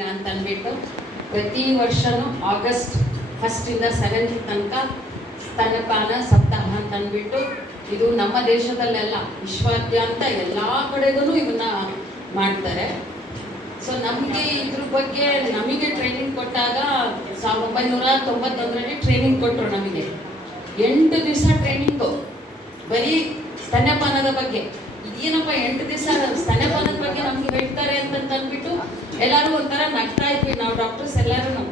ಮಾಡ್ತೀರಾ ಅಂತ ಅಂದ್ಬಿಟ್ಟು ಪ್ರತಿ ವರ್ಷನೂ ಆಗಸ್ಟ್ 1st 7th ತನಕ ಸ್ತನ್ಯಪಾನ ಸಪ್ತಾಹ ಅಂತ ಅಂದ್ಬಿಟ್ಟು ಇದು ನಮ್ಮ ದೇಶದಲ್ಲೆಲ್ಲ ವಿಶ್ವಾದ್ಯಂತ ಎಲ್ಲ ಕಡೆಗೂ ಇದನ್ನ ಮಾಡ್ತಾರೆ. ಸೊ ನಮಗೆ ಇದ್ರ ಬಗ್ಗೆ ನಮಗೆ ಟ್ರೈನಿಂಗ್ ಕೊಟ್ಟಾಗ 1991ರಲ್ಲಿ ಟ್ರೈನಿಂಗ್ ಕೊಟ್ಟರು. ನಮಗೆ 8 ದಿವಸ ಟ್ರೈನಿಂಗು ಬರೀ ಸ್ತನ್ಯಪಾನದ ಬಗ್ಗೆ. ಇದೇನಪ್ಪ 8 ದಿವಸ ಸ್ತನ್ಯಪಾನದ ಬಗ್ಗೆ ನಮ್ಗೆ ಹೇಳ್ತಾರೆ ಅಂತ ಅಂದ್ಬಿಟ್ಟು ಎಲ್ಲರೂ ಒಂಥರ ನಗ್ತಾ ಇದ್ವಿ ನಾವು ಡಾಕ್ಟರ್ಸ್ ಎಲ್ಲರೂ.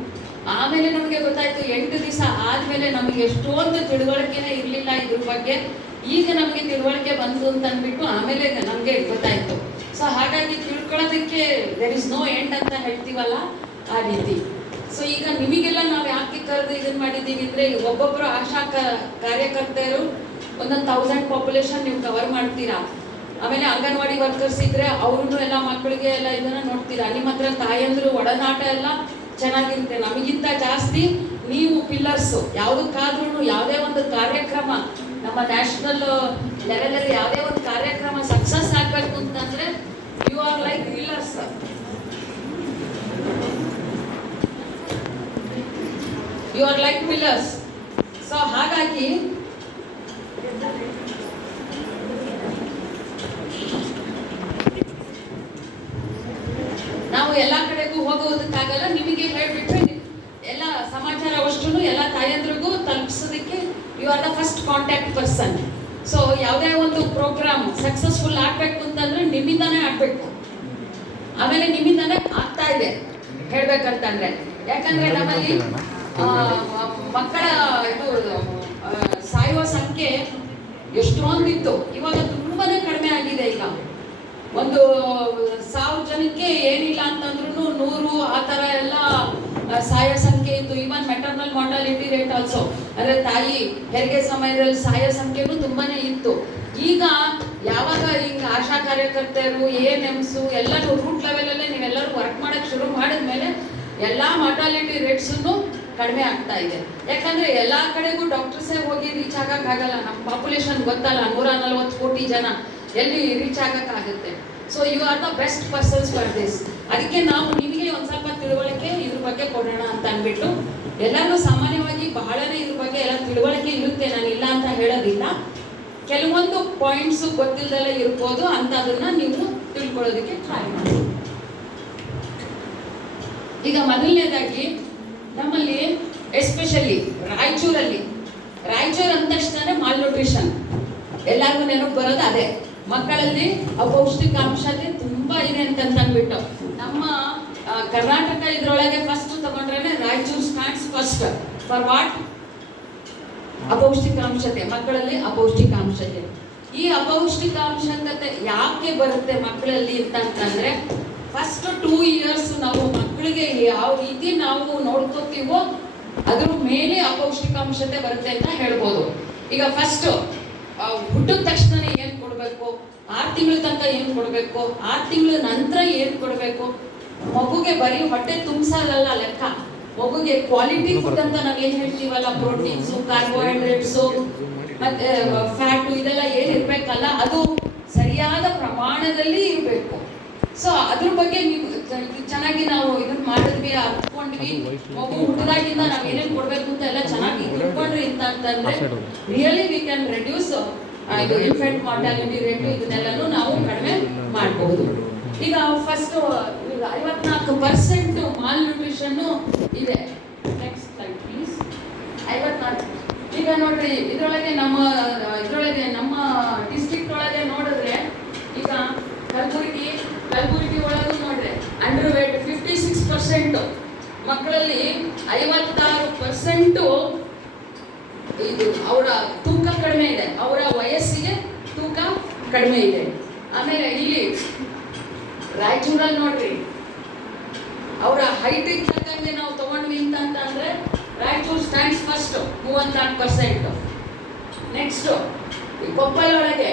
ಆಮೇಲೆ ನಮಗೆ ಗೊತ್ತಾಯ್ತು 8 ದಿವಸ ಆದ್ಮೇಲೆ ನಮಗೆ ಎಷ್ಟೊಂದು ತಿಳುವಳಿಕೆನೇ ಇರಲಿಲ್ಲ ಇದ್ರ ಬಗ್ಗೆ. ಈಗ ನಮಗೆ ತಿಳುವಳಿಕೆ ಬಂತು ಅಂತ ಅಂದ್ಬಿಟ್ಟು ಆಮೇಲೆ ನಮಗೆ ಗೊತ್ತಾಯ್ತು. ಸೊ ಹಾಗಾಗಿ ತಿಳ್ಕೊಳ್ಳೋದಕ್ಕೆ ದೇರ್ ಇಸ್ ನೋ ಎಂಡ್ ಅಂತ ಹೇಳ್ತೀವಲ್ಲ, ಆ ರೀತಿ. ಸೊ ಈಗ ನಿಮಗೆಲ್ಲ ನಾವು ಯಾಕೆ ಕರೆದು ಇದನ್ನ ಮಾಡಿದ್ದೀವಿ ಅಂದರೆ, ಒಬ್ಬೊಬ್ಬರು ಆಶಾ ಕಾರ್ಯಕರ್ತೆಯರು 1000 ಪಾಪ್ಯುಲೇಷನ್ ನೀವು ಕವರ್ ಮಾಡ್ತೀರಾ. ಆಮೇಲೆ ಅಂಗನವಾಡಿ ವರ್ಕರ್ಸ್ ಇದ್ರೆ ಅವ್ರನ್ನೂ ಎಲ್ಲ ಮಕ್ಕಳಿಗೆ ಎಲ್ಲ ಇದನ್ನ ನೋಡ್ತೀರಾ. ನಿಮ್ಮ ಹತ್ರ ತಾಯಂದ್ರು ಒಡನಾಟ ಎಲ್ಲ ಚೆನ್ನಾಗಿರುತ್ತೆ. ನಮಗಿಂತ ಜಾಸ್ತಿ ನೀವು ಪಿಲ್ಲರ್ಸು. ಯಾವುದಕ್ಕಾದ್ರೂ ಯಾವುದೇ ಒಂದು ಕಾರ್ಯಕ್ರಮ ನಮ್ಮ ನ್ಯಾಷನಲ್ ಲೆವೆಲಲ್ಲಿ ಯಾವುದೇ ಒಂದು ಕಾರ್ಯಕ್ರಮ ಸಕ್ಸಸ್ ಆಗಬೇಕು ಅಂತಂದ್ರೆ you are like pillars. You are like pillars. So ಹಾಗಾಗಿ ನಾವು ಎಲ್ಲ ಕಡೆಗೂ ಹೋಗೋದಕ್ಕಾಗಲ್ಲ. ನಿಮಗೆ ಹೇಳ್ಬಿಟ್ರೆ ಎಲ್ಲ ಸಮಾಚಾರ ಅಷ್ಟು ಎಲ್ಲ ತಾಯಂದ್ರಿಗೂ ತಲುಪಿಸೋದಕ್ಕೆ you are the first contact person. So ಯಾವುದೇ ಒಂದು ಪ್ರೋಗ್ರಾಮ್ ಸಕ್ಸಸ್ಫುಲ್ ಆಗಬೇಕು ಅಂತಂದ್ರೆ ನಿಮ್ಮಿಂದಾನೇ ಆಗಬೇಕು. ಆಮೇಲೆ ನಿಮ್ಮಿಂದಾನೇ ಆಗ್ತಾ ಇದೆ ಹೇಳ್ಬೇಕಂತಂದ್ರೆ. ಯಾಕಂದ್ರೆ ನಮ್ಮಲ್ಲಿ ಮಕ್ಕಳ ಇದು ಸಾಯುವ ಸಂಖ್ಯೆ ಎಷ್ಟೊಂದಿತ್ತು, ಇವಾಗ ತುಂಬಾನೇ ಕಡಿಮೆ ಆಗಿದೆ. ಈಗ ಒಂದು 1000 ಜನಕ್ಕೆ ಏನಿಲ್ಲ ಅಂತಂದ್ರೂ 100 ಆ ಥರ ಎಲ್ಲ ಸಾಯೋ ಸಂಖ್ಯೆ ಇತ್ತು. Even maternal mortality rate also, ಅಂದರೆ ತಾಯಿ ಹೆರಿಗೆ ಸಮಯದಲ್ಲಿ ಸಾಯೋ ಸಂಖ್ಯೆನೂ ತುಂಬಾನೇ ಇತ್ತು. ಈಗ ಯಾವಾಗ ಈಗ ಆಶಾ ಕಾರ್ಯಕರ್ತರು ANMs ಎಲ್ಲರೂ ರೂಟ್ ಲೆವೆಲಲ್ಲೇ ನೀವೆಲ್ಲರೂ ವರ್ಕ್ ಮಾಡೋಕ್ಕೆ ಶುರು ಮಾಡಿದ್ಮೇಲೆ ಎಲ್ಲ ಮಾರ್ಟಾಲಿಟಿ ರೇಟ್ಸನ್ನು ಕಡಿಮೆ ಆಗ್ತಾ ಇದೆ. ಯಾಕಂದ್ರೆ ಎಲ್ಲ ಕಡೆಗೂ ಡಾಕ್ಟರ್ಸೇ ಹೋಗಿ ರೀಚ್ ಆಗಕ್ಕಾಗಲ್ಲ. ನಮ್ಮ ಪಾಪ್ಯುಲೇಷನ್ ಗೊತ್ತಲ್ಲ, 140 ಕೋಟಿ ಜನ, ಎಲ್ಲಿ ರೀಚ್ ಆಗಕ್ಕಾಗುತ್ತೆ. So you are the best persons for this. ಅದಕ್ಕೆ ನಾವು ನಿಮಗೆ ಒಂದು ಸ್ವಲ್ಪ ತಿಳುವಳಿಕೆ ಇದ್ರ ಬಗ್ಗೆ ಕೊಡೋಣ ಅಂತ ಅಂದ್ಬಿಟ್ಟು. ಎಲ್ಲರೂ ಸಾಮಾನ್ಯವಾಗಿ ಬಹಳನೇ ಇದ್ರ ಬಗ್ಗೆ ಎಲ್ಲ ತಿಳುವಳಿಕೆ ಇರುತ್ತೆ, ನಾನು ಇಲ್ಲ ಅಂತ ಹೇಳೋದಿಲ್ಲ. ಕೆಲವೊಂದು ಪಾಯಿಂಟ್ಸ್ ಗೊತ್ತಿಲ್ಲದಲ್ಲೇ ಇರ್ಬೋದು, ಅಂತದನ್ನ ನೀವು ತಿಳ್ಕೊಳ್ಳೋದಕ್ಕೆ ಟ್ರೈ ಮಾಡಿ. ಈಗ ಮೊದಲನೇದಾಗಿ ನಮ್ಮಲ್ಲಿ ಎಸ್ಪೆಷಲಿ ರಾಯಚೂರು ಅಂದ ತಕ್ಷಣ ಮಾಲ್ ನ್ಯೂಟ್ರಿಷನ್ ಎಲ್ಲರಿಗೂ ನೆನಪು ಬರೋದು ಅದೇ. ಮಕ್ಕಳಲ್ಲಿ ಅಪೌಷ್ಟಿಕಾಂಶತೆ ತುಂಬಾ ಇದೆ ಅಂತ ಅಂದ್ಬಿಟ್ಟು ನಮ್ಮ ಕರ್ನಾಟಕ ಇದ್ರೊಳಗೆ ಫಸ್ಟ್ ತಗೊಂಡ್ರೆ Raichur stands first for what? ಅಪೌಷ್ಟಿಕಾಂಶತೆ. ಮಕ್ಕಳಲ್ಲಿ ಅಪೌಷ್ಟಿಕಾಂಶತೆ. ಈ ಅಪೌಷ್ಟಿಕಾಂಶತೆ ಯಾಕೆ ಬರುತ್ತೆ ಮಕ್ಕಳಲ್ಲಿ ಅಂತಂದ್ರೆ, ಫಸ್ಟ್ 2 years ನಾವು ಮಕ್ಕಳಿಗೆ ಯಾವ ರೀತಿ ನಾವು ನೋಡ್ಕೋತೀವೋ ಅದ್ರ ಮೇಲೆ ಅಪೌಷ್ಟಿಕಾಂಶತೆ ಬರುತ್ತೆ ಅಂತ ಹೇಳ್ಬೋದು. ಈಗ ಫಸ್ಟ್ ಹುಟ್ಟಿದ ತಕ್ಷಣ ಏನ್ ಕೊಡ್ಬೇಕು, 6 ತಿಂಗಳ ತನಕ ಏನ್ ಕೊಡ್ಬೇಕು, 6 ತಿಂಗಳ ನಂತರ ಏನ್ ಕೊಡ್ಬೇಕು, ಮಗುಗೆ ಬರೀ ಹೊಟ್ಟೆ ತುಂಬಿಸೋದಲ್ಲ ಲೆಕ್ಕ, ಮಗುಗೆ ಕ್ವಾಲಿಟಿ ಫುಡ್ ಅಂತ ನಾವು ಏನ್ ಹೇಳ್ತೀವಲ್ಲ, ಪ್ರೋಟೀನ್ಸು, ಕಾರ್ಬೋಹೈಡ್ರೇಟ್ಸು ಮತ್ತೆ ಫ್ಯಾಟು ಇದೆಲ್ಲ ಏನ್ ಇರ್ಬೇಕಲ್ಲ, ಅದು ಸರಿಯಾದ ಪ್ರಮಾಣದಲ್ಲಿ ಇರಬೇಕು. ಸೊ ಅದ್ರ ಬಗ್ಗೆ ನೀವು ಚೆನ್ನಾಗಿ ನಾವು ಇದನ್ನ ಮಾಡಿದ್ವಿ, ಅರ್ತ್ಕೊಂಡ್ವಿ. ಮಗು ಹುಟ್ಟಿದಾಗಿಂದ ನಾವು ಏನೇನು ಕೊಡ್ಬೇಕು ಅಂತ ಎಲ್ಲ ಚೆನ್ನಾಗಿ ತಿಳ್ಕೊಂಡ್ರಿ ಅಂತಂದ್ರೆ ರಿಯಲಿ ವಿ ಕ್ಯಾನ್ ರೆಡ್ಯೂಸ್ ಇದು ಇನ್ಫೆಂಟ್ ಮಾರ್ಟಾಲಿಟಿ ರೇಟ್. ಇದನ್ನೆಲ್ಲನೂ ನಾವು ಕಡಿಮೆ ಮಾಡಬಹುದು. ಈಗ ಫಸ್ಟ್ 54% ಮಾಲ್ ನ್ಯೂಟ್ರಿಷನ್ ಇದೆ. Next slide please. 54. ಈಗ ನೋಡ್ರಿ, ಇದರೊಳಗೆ ನಮ್ಮ ಡಿಸ್ಟ್ರಿಕ್ಟ್ ಒಳಗೆ ನೋಡಿದ್ರೆ, ಈಗ ಕಲಬುರಗಿ ಒಳಗೂ ನೋಡ್ರಿ ಅಂಡರ್ ವೇಟ್ 56%. ಮಕ್ಕಳಲ್ಲಿ 56% ಇದು ಅವರ ತೂಕ ಕಡಿಮೆ ಇದೆ, ಅವರ ವಯಸ್ಸಿಗೆ ತೂಕ ಕಡಿಮೆ ಇದೆ. ಆಮೇಲೆ ಇಲ್ಲಿ ರಾಯಚೂರಲ್ಲಿ ನೋಡ್ರಿ, ಅವರ ಹೈಟಿಗೆ ತಕ್ಕಂಗೆ ನಾವು ತಗೊಂಡ್ವಿ ಅಂತಂದ್ರೆ ರಾಯಚೂರು ಸ್ಟ್ಯಾಂಡ್ಸ್ ಫಸ್ಟ್ 34%. ನೆಕ್ಸ್ಟ್ ಈ ಕೊಪ್ಪಳ ಒಳಗೆ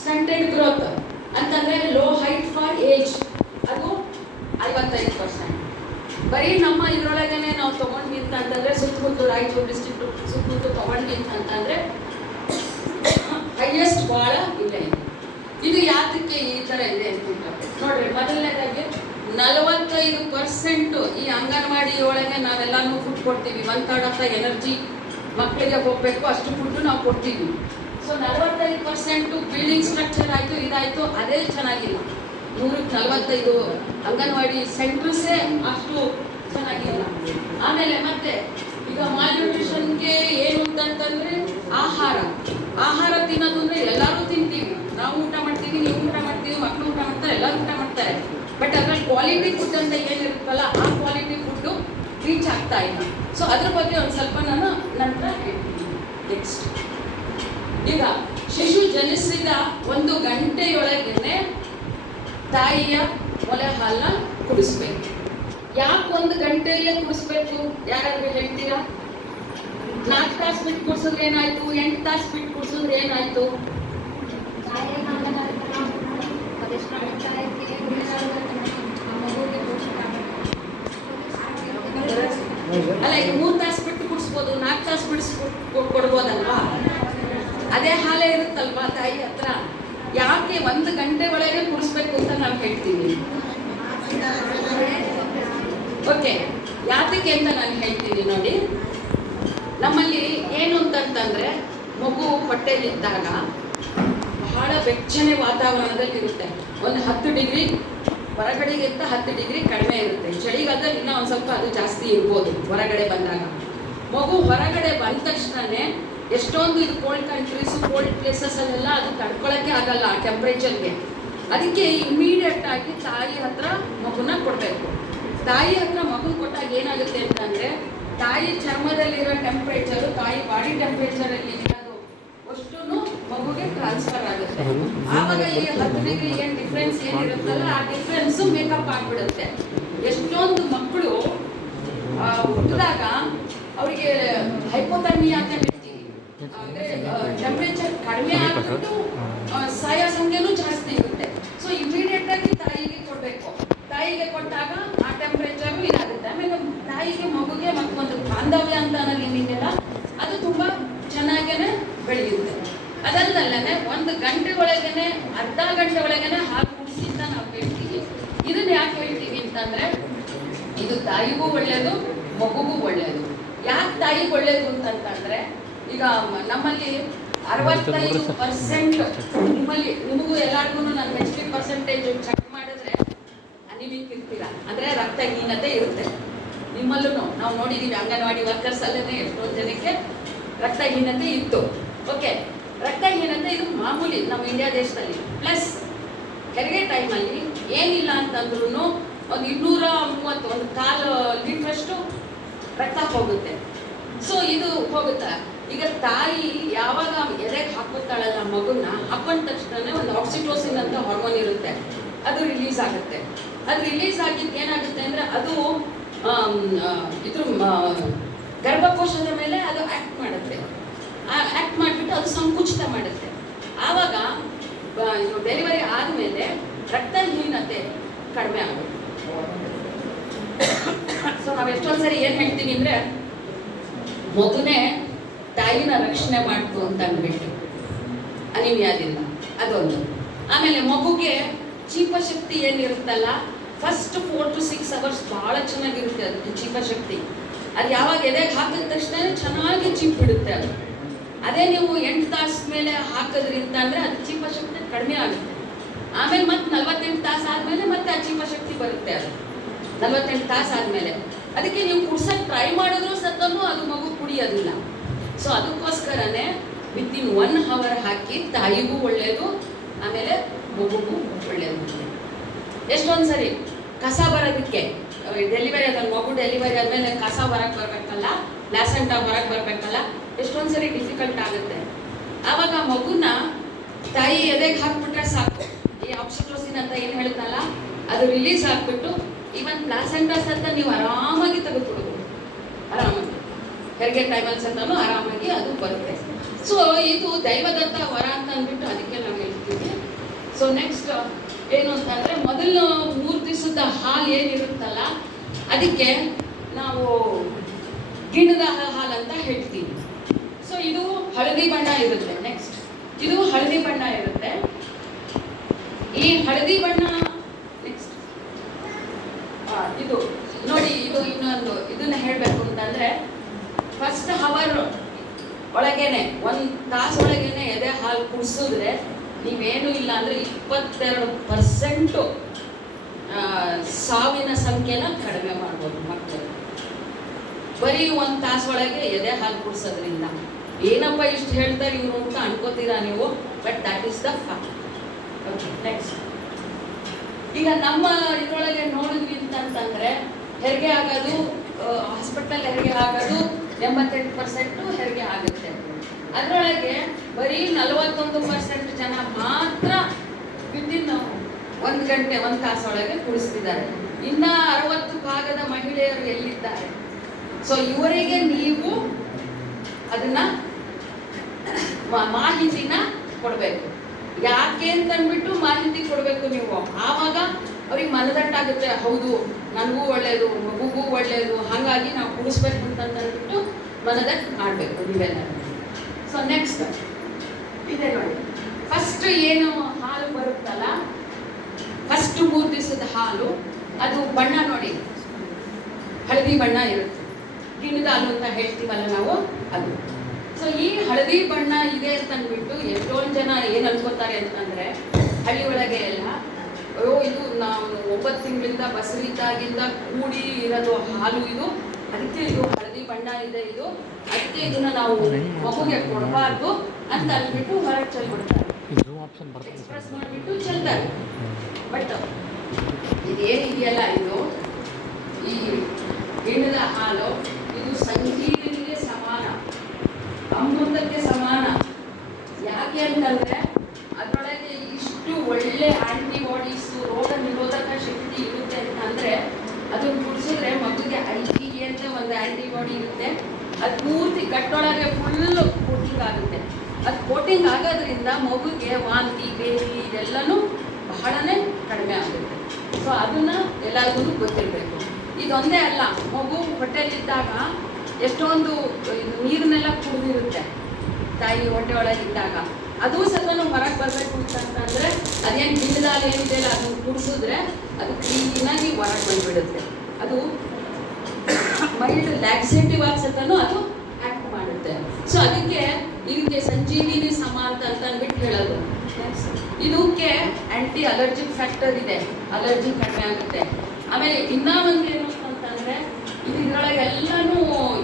ಸ್ಟಂಟೆಡ್ ಗ್ರೋತ್ ಅಂತಂದ್ರೆ ಲೋ ಹೈಟ್ ಫಾರ್ ಏಜ್, ಅದು 55%. ಬರೀ ನಮ್ಮ ಇದರೊಳಗೇನೆ ನಾವು ತಗೊಂಡ್ವಿ ಅಂತಂದ್ರೆ ಸುತ್ತಮುತ್ತ ರಾಯಚೂರು ಡಿಸ್ಟ್ರಿಕ್ಟ್ ಸುತ್ತಮುತ್ತ ತಗೊಂಡ್ವಿ ಅಂತಂದ್ರೆ ಹೈಯೆಸ್ಟ್ ಭಾಳ ಇದೆ. ಇದು ಯಾತಕ್ಕೆ ಈ ತರ ಇದೆ ಅಂತ ನೋಡ್ರಿ, ಮೊದಲನೇದಾಗಿ 45% 40% ಈ ಅಂಗನವಾಡಿ ಒಳಗೆ ನಾವೆಲ್ಲಾನು ಫುಡ್ ಕೊಡ್ತೀವಿ. 1/3 ಆಫ್ ದ ಎನರ್ಜಿ ಮಕ್ಕಳಿಗೆ ಹೋಗ್ಬೇಕು, ಅಷ್ಟು ಫುಡ್ ನಾವು ಕೊಡ್ತೀವಿ. ಸೊ 45% ಬಿಲ್ಡಿಂಗ್ ಸ್ಟ್ರಕ್ಚರ್ ಆಯಿತು, ಇದಾಯಿತು, ಅದೇ ಚೆನ್ನಾಗಿಲ್ಲ. 145 ಅಂಗನವಾಡಿ ಸೆಂಟರ್ಸೇ ಅಷ್ಟು ಚೆನ್ನಾಗಿಲ್ಲ. ಆಮೇಲೆ ಮತ್ತೆ ಈಗ ಮಾಲ್ನ್ಯೂಟ್ರಿಷನ್ಗೆ ಏನು ಅಂತಂತಂದ್ರೆ ಆಹಾರ ತಿನ್ನೋದು ಅಂದ್ರೆ ಎಲ್ಲರೂ ತಿಂತೀವಿ. ನಾವು ಊಟ ಮಾಡ್ತೀವಿ, ನೀವು ಊಟ ಮಾಡ್ತೀವಿ, ಮಕ್ಕಳು ಊಟ ಮಾಡ್ತಾರೆ, ಎಲ್ಲರೂ ಊಟ ಮಾಡ್ತಾರೆ. ಬಟ್ ಅದ್ರಲ್ಲಿ ಕ್ವಾಲಿಟಿ ಫುಡ್ ಅಂತ ಏನಿರುತ್ತಲ್ಲ, ಆ ಕ್ವಾಲಿಟಿ ಫುಡ್ಡು ರೀಚ್ ಆಗ್ತಾ ಇಲ್ಲ. ಸೊ ಅದ್ರ ಬಗ್ಗೆ ಒಂದು ಸ್ವಲ್ಪ ನಾನು ನಂತರ ಹೇಳ್ತೀನಿ. ನೆಕ್ಸ್ಟ್, ಈಗ ಶಿಶು ಜನಿಸಿದ 1 ಗಂಟೆಯೊಳಗೇನೆ ತಾಯಿಯ ಮೊಲೆ ಹಾಲನ್ನ ಕುಡಿಸ್ಬೇಕು. ಯಾಕೆ 1 ಗಂಟೆಯಲ್ಲೇ ಕುಡಿಸ್ಬೇಕು? ಯಾರಾದ್ರೂ ಹೇಳ್ತೀರಾ? 4 ತಾಸು ಬಿಟ್ಟು ಕುಡಿಸಿದ್ರೆ ಏನಾಯ್ತು? 8 ತಾಸು ಬಿಟ್ಟು ಕುಡಿಸಿದ್ರೆ ಏನಾಯ್ತು? ಅಲ್ಲ, ಈಗ 3 ತಾಸು ಬಿಟ್ಟು ಕುಡಿಸ್ಬೋದು, 4 ತಾಸು ಬಿಡಿಸ್ಬಿಟ್ಟು ಕೊಡ್ಬೋದಲ್ವಾ? ಅದೇ ಹಾಲೇ ಇರುತ್ತಲ್ವಾ ತಾಯಿ ಹತ್ರ. ಯಾಕೆ 1 ಗಂಟೆ ಒಳಗೆ ಕುಡಿಸ್ಬೇಕು ಅಂತ ನಾವು ಹೇಳ್ತೀವಿ? ಓಕೆ, ಯಾತಕ್ಕೆ ಅಂತ ನಾನು ಹೇಳ್ತೀನಿ ನೋಡಿ. ನಮ್ಮಲ್ಲಿ ಏನು ಅಂತಂತಂದ್ರೆ, ಮಗು ಹೊಟ್ಟೆಲಿದ್ದಾಗ ಬಹಳ ಬೆಚ್ಚನೆ ವಾತಾವರಣದಲ್ಲಿ ಇರುತ್ತೆ. ಒಂದು 10 ಡಿಗ್ರಿ ಹೊರಗಡೆಗಿಂತ 10 ಡಿಗ್ರಿ ಕಡಿಮೆ ಇರುತ್ತೆ. ಚಳಿಗಾಲದಲ್ಲಿ ಇನ್ನೂ ಒಂದು ಸ್ವಲ್ಪ ಅದು ಜಾಸ್ತಿ ಇರ್ಬೋದು ಹೊರಗಡೆ ಬಂದಾಗ. ಮಗು ಹೊರಗಡೆ ಬಂದ ತಕ್ಷಣನೇ ಎಷ್ಟೊಂದು ಇದು ಕೋಲ್ಡ್ ಕಂಟ್ರೀಸ್, ಕೋಲ್ಡ್ ಪ್ಲೇಸಸ್ಸಲ್ಲೆಲ್ಲ ಅದು ತಡ್ಕೊಳಕ್ಕೆ ಆಗಲ್ಲ ಆ ಟೆಂಪ್ರೇಚರ್ಗೆ. ಅದಕ್ಕೆ ಇಮಿಡಿಯೇಟ್ ಆಗಿ ತಾಯಿ ಹತ್ರ ಮಗುನ ಕೊಡಬೇಕು. ತಾಯಿ ಹತ್ರ ಮಗು ಕೊಟ್ಟಾಗ ಏನಾಗುತ್ತೆ ಅಂತಂದರೆ, ತಾಯಿ ಚರ್ಮದಲ್ಲಿರೋ ಟೆಂಪ್ರೇಚರು ತಾಯಿ ಬಾಡಿ ಟೆಂಪ್ರೇಚರಲ್ಲಿ ಇರೋದು ಅಷ್ಟು ಮಗುಗೆ ಟ್ರಾನ್ಸ್ಫರ್ ಆಗುತ್ತೆ. ಆವಾಗ ಈ 10 ಡಿಗ್ರಿ ಏನು ಡಿಫ್ರೆನ್ಸ್ ಏನಿರುತ್ತಲ್ಲ, ಆ ಡಿಫ್ರೆನ್ಸು ಮೇಕಪ್ ಆಗಿಬಿಡುತ್ತೆ. ಎಷ್ಟೊಂದು ಮಕ್ಕಳು ಹುಟ್ಟಿದಾಗ ಅವರಿಗೆ ಹೈಪೋಥರ್ಮಿಯಾ ಅಂತ ಹೇಳ್ತೀವಿ, ಅಂದರೆ ಟೆಂಪ್ರೇಚರ್ ಕಡಿಮೆ ಆಗಿಬಿಟ್ಟು ಸಾಯೋ ಸಂಖ್ಯೆನೂ ಜಾಸ್ತಿ ಇರುತ್ತೆ. ಸೊ ಇಮಿಡಿಯೇಟ್ ಆಗಿ ತಾಯಿಗೆ ಕೊಡಬೇಕು. ತಾಯಿಗೆ ಕೊಟ್ಟಾಗ ಆ ಟೆಂಪ್ರೇಚರು ಇದಾಗುತ್ತೆ. ಆಮೇಲೆ ತಾಯಿಗೆ ಮಗುಗೆ ಮತ್ತೊಂದು ಬಾಂಧವ್ಯ ಅಂತ ಏನಿದೆಯಲ್ಲ, ಅದು ತುಂಬ ಚೆನ್ನಾಗೇ ಬೆಳೆಯುತ್ತೆ. ಅದಲ್ಲದೆ 1 ಗಂಟೆ ಒಳಗೇನೆ, ಅರ್ಧ ಗಂಟೆ ಒಳಗೇನೆ ಹಾಲು ಕುಡಿಸಿ ಅಂತ ನಾವು ಹೇಳ್ತೀವಿ. ಇದನ್ನ ಯಾಕೆ ಹೇಳ್ತೀವಿ ಅಂತಂದ್ರೆ, ಇದು ತಾಯಿಗೂ ಒಳ್ಳೆಯದು, ಮಗುಗೂ ಒಳ್ಳೆಯದು. ಯಾಕೆ ತಾಯಿಗೆ ಒಳ್ಳೆಯದು ಅಂತಂತಂದ್ರೆ, ಈಗ ನಮ್ಮಲ್ಲಿ 65% ನಿಮಗೂ ಎಲ್ಲರಿಗೂ ನಾನು HP% ಚೆಕ್ ಮಾಡಿದ್ರೆ ಅನಿಮಿಕ್ ಇರ್ತೀರಾ, ಅಂದರೆ ರಕ್ತಹೀನತೆ ಇರುತ್ತೆ. ನಿಮ್ಮಲ್ಲೂ ನಾವು ನೋಡಿದ್ದೀವಿ, ಅಂಗನವಾಡಿ ವರ್ಕರ್ಸ್ ಅಲ್ಲೇ ಎಷ್ಟೊಂದು ಜನಕ್ಕೆ ರಕ್ತಹೀನತೆ ಇತ್ತು. ಓಕೆ, ರಕ್ತಹೀನತೆ ಇದು ಮಾಮೂಲಿ ನಮ್ಮ ಇಂಡಿಯಾ ದೇಶದಲ್ಲಿ. ಪ್ಲಸ್ ಹೆರಿಗೆ ಟೈಮಲ್ಲಿ ಏನಿಲ್ಲ ಅಂತಂದ್ರೂ ಒಂದು 230, 1/4 ಲೀಟ್ರಷ್ಟು ರಕ್ತ ಹೋಗುತ್ತೆ. ಸೊ ಇದು ಹೋಗುತ್ತೆ. ಈಗ ತಾಯಿ ಯಾವಾಗ ಎದೆಗೆ ಹಾಕುತ್ತಾಳಲ್ಲ ಮಗುನ, ಹಾಕೊಂಡ ತಕ್ಷಣ ಒಂದು ಆಕ್ಸಿಟೋಸಿನ್ ಅಂತ ಹಾರ್ಮೋನ್ ಇರುತ್ತೆ, ಅದು ರಿಲೀಸ್ ಆಗುತ್ತೆ. ಅದು ರಿಲೀಸ್ ಆಗಿದ್ದು ಏನಾಗುತ್ತೆ ಅಂದರೆ, ಅದು ಇದ್ರ ಗರ್ಭಕೋಶದ ಮೇಲೆ ಅದು ಆ್ಯಕ್ಟ್ ಮಾಡುತ್ತೆ. ಆ್ಯಕ್ಟ್ ಮಾಡಿಬಿಟ್ಟು ಅದು ಸಂಕುಚಿತ ಮಾಡುತ್ತೆ. ಆವಾಗ ಡೆಲಿವರಿ ಆದಮೇಲೆ ರಕ್ತಹೀನತೆ ಕಡಿಮೆ ಆಗುತ್ತೆ. ಸೊ ನಾವು ಎಷ್ಟೊಂದು ಸರಿ ಏನು ಹೇಳ್ತೀವಿ ಅಂದರೆ, ಮಗುನೇ ತಾಯಿನ ರಕ್ಷಣೆ ಮಾಡ್ತು ಅಂತ ಅಂದ್ಬಿಟ್ಟು ಅನಿಮಿಯಾದಿಂದ, ಅದೊಂದು. ಆಮೇಲೆ ಮಗುಗೆ ಚೀಪಶಕ್ತಿ ಏನಿರುತ್ತಲ್ಲ, ಫಸ್ಟ್ 4 to 6 hours ಭಾಳ ಚೆನ್ನಾಗಿರುತ್ತೆ ಅದಕ್ಕೆ ಚೀಪಶಕ್ತಿ. ಅದು ಯಾವಾಗ ಎದೆಗೆ ಹಾಕಿದ ತಕ್ಷಣ ಚೆನ್ನಾಗಿ ಚೀಪ್ ಬಿಡುತ್ತೆ ಅದು. ಅದೇ ನೀವು 8 ತಾಸು ಮೇಲೆ ಹಾಕೋದ್ರಿಂದ ಅಂದರೆ ಅದು ಚೀಪಶಕ್ತಿ ಕಡಿಮೆ ಆಗುತ್ತೆ. ಆಮೇಲೆ ಮತ್ತೆ 48 ತಾಸು ಆದಮೇಲೆ ಮತ್ತೆ ಆ ಚೀಪಶಕ್ತಿ ಬರುತ್ತೆ. ಅದು 48 ತಾಸು ಆದಮೇಲೆ ಅದಕ್ಕೆ ನೀವು ಕುಡ್ಸೋಕ್ಕೆ ಟ್ರೈ ಮಾಡಿದ್ರೂ ಸತ್ತೂ ಅದು ಮಗು ಕುಡಿಯೋದಿಲ್ಲ. ಸೊ ಅದಕ್ಕೋಸ್ಕರನೇ ವಿತಿನ್ 1 hour ಹಾಕಿ ತಾಯಿಗೂ ಒಳ್ಳೆಯದು, ಆಮೇಲೆ ಮಗುಗೂ ಒಳ್ಳೆಯದು. ಎಷ್ಟೊಂದು ಸರಿ ಕಸ ಬರೋದಕ್ಕೆ ಡೆಲಿವರಿ ಆದಲ್ಲಿ, ಮಗು ಡೆಲಿವರಿ ಆದಮೇಲೆ ಕಸ ಹೊರಗೆ ಬರಬೇಕಲ್ಲ, ಪ್ಲಾಸೆಂಟಾ ಹೊರಗೆ ಬರಬೇಕಲ್ಲ, ಎಷ್ಟೊಂದು ಸರಿ ಡಿಫಿಕಲ್ಟ್ ಆಗುತ್ತೆ. ಆವಾಗ ಮಗುನ ತಾಯಿ ಎದೆಗೆ ಹಾಕ್ಬಿಟ್ರೆ ಸಾಕು, ಈ ಆಕ್ಸಿಟೋಸಿನ್ ಅಂತ ಏನು ಹೇಳ್ತಲ್ಲ ಅದು ರಿಲೀಸ್ ಆಗಿಬಿಟ್ಟು ಈವನ್ ಪ್ಲಾಸೆಂಟಾಸ್ ಅಂತ ನೀವು ಆರಾಮಾಗಿ ತೆಗೆದುಕೊಡ್ಬೋದು. ಆರಾಮಾಗಿ ಹೆರಿಗೆ ಟೈಮಲ್ಲಿ ಸತ್ತೂ ಆರಾಮಾಗಿ ಅದು ಬರುತ್ತೆ. ಸೊ ಇದು ದೈವದತ್ತ ವರ ಅಂತ ಅಂದ್ಬಿಟ್ಟು ಅದಕ್ಕೆ ನಾವು ಹೇಳ್ತೀವಿ. ಸೊ ನೆಕ್ಸ್ಟ್ ಏನು ಅಂತಂದರೆ, ಮೊದಲು 3 ದಿವಸದ ಹಾಲು ಏನಿರುತ್ತಲ್ಲ ಅದಕ್ಕೆ ನಾವು ಗಿಣದ ಹಾಲು ಅಂತ ಹೇಳ್ತೀವಿ. ಸೊ ಇದು ಹಳದಿ ಬಣ್ಣ ಇರುತ್ತೆ. ನೆಕ್ಸ್ಟ್ ಇದು ಹಳದಿ ಬಣ್ಣ ಇರುತ್ತೆ. ಈ ಹಳದಿ ಬಣ್ಣ ನೆಕ್ಸ್ಟ್ ಇದು ನೋಡಿ, ಇದು ಇನ್ನೊಂದು ಇದನ್ನ ಹೇಳಬೇಕು ಅಂತಂದ್ರೆ, ಫಸ್ಟ್ ಅವರ್ ಒಳಗೇನೆ 1 ತಾಸು ಒಳಗೇನೆ ಎದೆ ಹಾಲು ಕುಡಿಸಿದ್ರೆ ನೀವೇನು ಇಲ್ಲ ಅಂದ್ರೆ 22% ಸಾವಿನ ಸಂಖ್ಯೆನ ಕಡಿಮೆ ಮಾಡ್ಬೋದು ಮಕ್ಕಳು. ಬರೀ 1 ತಾಸು ಒಳಗೆ ಎದೆ ಹಾಲು ಕುಡಿಸೋದ್ರಿಂದ. ಏನಪ್ಪ ಇಷ್ಟು ಹೇಳ್ತಾರೆ ಇವರು ಅಂತ ಅನ್ಕೋತೀರಾ ನೀವು, but that is the fact. Okay, next. ಈಗ ನಮ್ಮ ಇದರೊಳಗೆ ನೋಡಿದ್ವಿ ಅಂತಂತಂದ್ರೆ ಹೆರಿಗೆ ಆಗೋದು, ಹಾಸ್ಪಿಟಲ್ ಹೆರಿಗೆ ಆಗೋದು 88% ಹೆರಿಗೆ ಆಗುತ್ತೆ. ಅದರೊಳಗೆ ಬರೀ 41% ಜನ ಮಾತ್ರ ವಿದಿನ್ 1 ಗಂಟೆ 1 ತಾಸೊಳಗೆ ಕುಡಿಸ್ತಿದ್ದಾರೆ. ಇನ್ನ 60% ಮಹಿಳೆಯರು ಎಲ್ಲಿದ್ದಾರೆ? ಸೊ ಇವರಿಗೆ ನೀವು ಅದನ್ನ ಮಾಹಿತಿನ ಕೊಡಬೇಕು. ಯಾಕೆ ಅಂತಂದ್ಬಿಟ್ಟು ಮಾಹಿತಿ ಕೊಡಬೇಕು ನೀವು. ಆವಾಗ ಅವ್ರಿಗೆ ಮನದಟ್ಟಾಗುತ್ತೆ, ಹೌದು ನನಗೂ ಒಳ್ಳೇದು, ಮಗುಗೂ ಒಳ್ಳೇದು, ಹಾಗಾಗಿ ನಾವು ಕುಡಿಸ್ಬೇಕು ಅಂತಂದ್ಬಿಟ್ಟು ಮನದಟ್ಟು ಮಾಡಬೇಕು ನೀವೆಲ್ಲ. ಸೊ ನೆಕ್ಸ್ಟ್ ಇದೆ ನೋಡಿ, ಫಸ್ಟ್ ಏನು ಹಾಲು ಬರುತ್ತಲ್ಲ, ಫಸ್ಟ್ 3 ದಿವಸದ ಹಾಲು, ಅದು ಬಣ್ಣ ನೋಡಿ ಹಳದಿ ಬಣ್ಣ ಇರುತ್ತೆ. ಗಿಣ್ಣದ ಹಾಲು ಅಂತ ಹೇಳ್ತೀವಲ್ಲ ನಾವು, ಅದು. ಸೊ ಈ ಹಳದಿ ಬಣ್ಣ ಇದೆ ಅಂತಂದ್ಬಿಟ್ಟು ಎಷ್ಟೊಂದು ಜನ ಏನು ಅನ್ಕೋತಾರೆ ಅಂತಂದ್ರೆ, ಹಳ್ಳಿ ಒಳಗೆ ಎಲ್ಲ, ಅಯ್ಯೋ ಇದು ನಾವು 9 ತಿಂಗಳಿಂದ ಬಸರಿದ್ದಾಗಿಂದ ಕೂಡಿ ಇರೋದು ಹಾಲು ಇದು, ಅದಕ್ಕೆ ಇದು ಹಳದಿ ಬಣ್ಣ ಇದೆ, ಇದು ಅದಕ್ಕೆ ಇದನ್ನ ನಾವು ಮಗುಗೆ ಕೊಡಬಾರ್ದು ಅಂತ ಅಂದ್ಬಿಟ್ಟು ಹೊರಗೆ ಚೆಲ್ಬಿಡ್ತಾರೆ, ಎಕ್ಸ್ಪ್ರೆಸ್ ಮಾಡಿಬಿಟ್ಟು ಚೆಲ್ತಾರೆ. ಬಟ್ ಇದೇನಿದೆಯಲ್ಲ, ಇದು ಈ ಗಿಣ್ಣದ ಹಾಲು ಇದು ಸಂಜೀವಿನಿಗೆ ಸಮಾನ, ಅಮೃತಕ್ಕೆ ಸಮಾನ. ಯಾಕೆ ಅಂತಂದ್ರೆ ಅದರೊಳಗೆ ಇಷ್ಟು ಒಳ್ಳೆ ಆಂಟಿಬಾಡೀಸು, ರೋಗ ನಿರೋಧಕ ಶಕ್ತಿ ಇರುತ್ತೆ ಅಂತಂದ್ರೆ ಅದನ್ನು ಕುಡಿಸಿದ್ರೆ ಮಗುಗೆ IgE ಅಂತ ಒಂದು ಆಂಟಿಬಾಡಿ ಇರುತ್ತೆ, ಅದು ಪೂರ್ತಿ ಗಟ್ಟೊಳಗೆ ಫುಲ್ ಕೋಟಿಂಗ್ ಆಗುತ್ತೆ. ಅದು ಕೋಟಿಂಗ್ ಆಗೋದ್ರಿಂದ ಮಗುಗೆ ವಾಂತಿ, ಬೇದಿ ಇದೆಲ್ಲನೂ ಬಹಳನೇ ಕಡಿಮೆ ಆಗುತ್ತೆ. ಸೊ ಅದನ್ನ ಎಲ್ಲರಿಗೂ ಗೊತ್ತಿರಬೇಕು. ಇದೊಂದೇ ಅಲ್ಲ, ಮಗು ಹೊಟ್ಟೆಲಿದ್ದಾಗ ಎಷ್ಟೊಂದು ನೀರನ್ನೆಲ್ಲ ಕುಡಿದಿರುತ್ತೆ ತಾಯಿ ಹೊಟ್ಟೆ ಒಳಗಿದ್ದಾಗ, ಅದು ಸತನು ಹೊರಗೆ ಬರಬೇಕು ಅಂತಂದ್ರೆ ಅದೇನು ಗಿಣ್ಣದಾಲು ಏನಿದೆಯಲ್ಲ ಅದನ್ನು ಕುಡಿಸಿದ್ರೆ ಅದು ಕ್ಲೀನಾಗಿ ಹೊರಗೆ ಬಂದುಬಿಡುತ್ತೆ. ಅದು ಮೈಲ್ಡ್ ಲ್ಯಾಕ್ಸೇಟಿವ್ ಆಗಿ ಸತನು ಅದು ಆ್ಯಕ್ಟ್ ಮಾಡುತ್ತೆ. ಸೊ ಅದಕ್ಕೆ ಇದಕ್ಕೆ ಸಂಜೀವಿನಿ ಸಮ ಅಂತ ಅಂದ್ಬಿಟ್ಟು ಹೇಳೋದು. ಇದಕ್ಕೆ ಆ್ಯಂಟಿ ಅಲರ್ಜಿಕ್ ಫ್ಯಾಕ್ಟರ್ ಇದೆ, ಅಲರ್ಜಿ ಕಡಿಮೆ ಆಗುತ್ತೆ. ಆಮೇಲೆ ಇನ್ನೂ ಒಂದು ಏನು ಅಂತಂದರೆ ಇದರೊಳಗೆ ಎಲ್ಲನೂ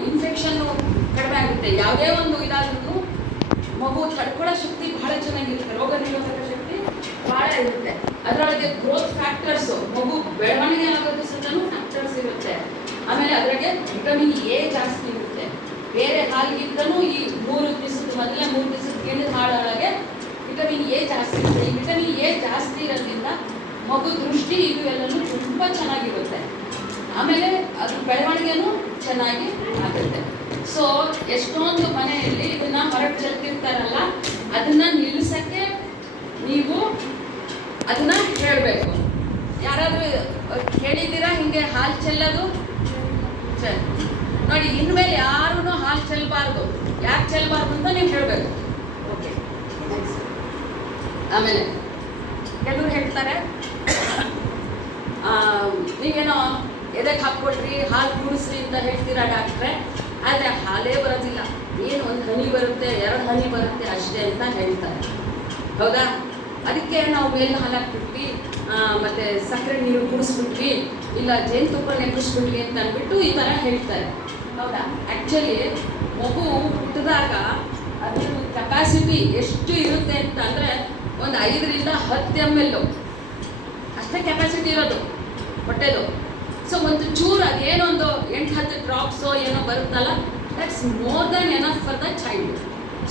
ಇನ್ಫೆಕ್ಷನ್ನು ಕಡಿಮೆ ಆಗುತ್ತೆ. ಯಾವುದೇ ಒಂದು ಇದಾದ್ರೂ ಮಗು ತಡ್ಕೊಳ್ಳೋ ಶಕ್ತಿ ಬಹಳ ಚೆನ್ನಾಗಿರುತ್ತೆ, ರೋಗ ನಿರೋಧಕ ಶಕ್ತಿ ಭಾಳ ಇರುತ್ತೆ. ಅದರೊಳಗೆ ಗ್ರೋತ್ ಫ್ಯಾಕ್ಟರ್ಸು, ಮಗು ಬೆಳವಣಿಗೆ ಆಗೋದು ಸತನು ಫ್ಯಾಕ್ಟರ್ಸ್ ಇರುತ್ತೆ. ಆಮೇಲೆ ಅದರಾಗೆ ವಿಟಮಿನ್ ಎ ಜಾಸ್ತಿ ಇರುತ್ತೆ. ಬೇರೆ ಹಾಲಿಗಿಂತನೂ ಈ 3 ದಿವಸದ ಮೊದಲೇ 3 ದಿವಸದ ಗಿಣ್ಣದ ಹಾಳೊಳಗೆ ವಿಟಮಿನ್ ಎ ಜಾಸ್ತಿ ಇರುತ್ತೆ. ಈ ವಿಟಮಿನ್ ಎ ಜಾಸ್ತಿ ಇರೋದ್ರಿಂದ ಮಗು ದೃಷ್ಟಿ ಇದು ಎಲ್ಲನೂ ತುಂಬ ಚೆನ್ನಾಗಿರುತ್ತೆ. ಆಮೇಲೆ ಅದ್ರ ಬೆಳವಣಿಗೆನೂ ಚೆನ್ನಾಗಿ ಆಗುತ್ತೆ. ಸೊ ಎಷ್ಟೊಂದು ಮನೆಯಲ್ಲಿ ಇದನ್ನ ಹೊರಗೆ ಚೆಲ್ತಿರ್ತಾರಲ್ಲ, ಅದನ್ನ ನಿಲ್ಲಿಸಕ್ಕೆ ನೀವು ಅದನ್ನ ಹೇಳಬೇಕು. ಯಾರಾದರೂ ಹೇಳಿದ್ದೀರಾ ಹಿಂಗೆ ಹಾಲು ಚೆಲ್ಲೋದು? ನೋಡಿ, ಇನ್ಮೇಲೆ ಯಾರೂ ಹಾಲು ಚೆಲ್ಲಬಾರ್ದು. ಯಾಕೆ ಚೆಲ್ಲಬಾರ್ದು ಅಂತ ನೀವು ಹೇಳಬೇಕು. ಓಕೆ, ಆಮೇಲೆ ಕೆಲವರು ಹೇಳ್ತಾರೆ, ನೀವೇನೋ ಎದಕ್ಕೆ ಹಾಕ್ಕೊಳ್ರಿ, ಹಾಲು ಕುಡಿಸ್ರಿ ಅಂತ ಹೇಳ್ತೀರಾ ಡಾಕ್ಟ್ರೆ, ಆದರೆ ಹಾಲೇ ಬರೋದಿಲ್ಲ, ಏನು 1 ಹನಿ ಬರುತ್ತೆ, 2 ಹನಿ ಬರುತ್ತೆ ಅಷ್ಟೇ ಅಂತ ಹೇಳ್ತಾರೆ. ಹೌದಾ? ಅದಕ್ಕೆ ನಾವು ಮೇಲೆ ಹಾಲು ಹಾಕ್ಬಿಟ್ವಿ, ಮತ್ತು ಸಕ್ಕರೆ ನೀರು ಕುಡಿಸ್ಬಿಟ್ವಿ, ಇಲ್ಲ ಜೇನುತುಪ್ಪ ನೆಕ್ಕಿಸ್ಬಿಟ್ವಿ ಅಂತ ಅಂದ್ಬಿಟ್ಟು ಈ ಥರ ಹೇಳ್ತಾರೆ. ಹೌದಾ? ಆ್ಯಕ್ಚುಲಿ ಮಗು ಹುಟ್ಟಿದಾಗ ಅದ್ರ ಕೆಪಾಸಿಟಿ ಎಷ್ಟು ಇರುತ್ತೆ ಅಂತ ಅಂದರೆ ಒಂದು 5 ರಿಂದ 10 ml ಅಷ್ಟೇ ಕೆಪಾಸಿಟಿ ಇರೋದು ಹೊಟ್ಟೆದು. ಸೊ ಒಂದು ಚೂರು ಅದೇನೊಂದು 8-10 ಡ್ರಾಪ್ಸೋ ಏನೋ ಬರುತ್ತಲ್ಲ, that's more than enough for the child.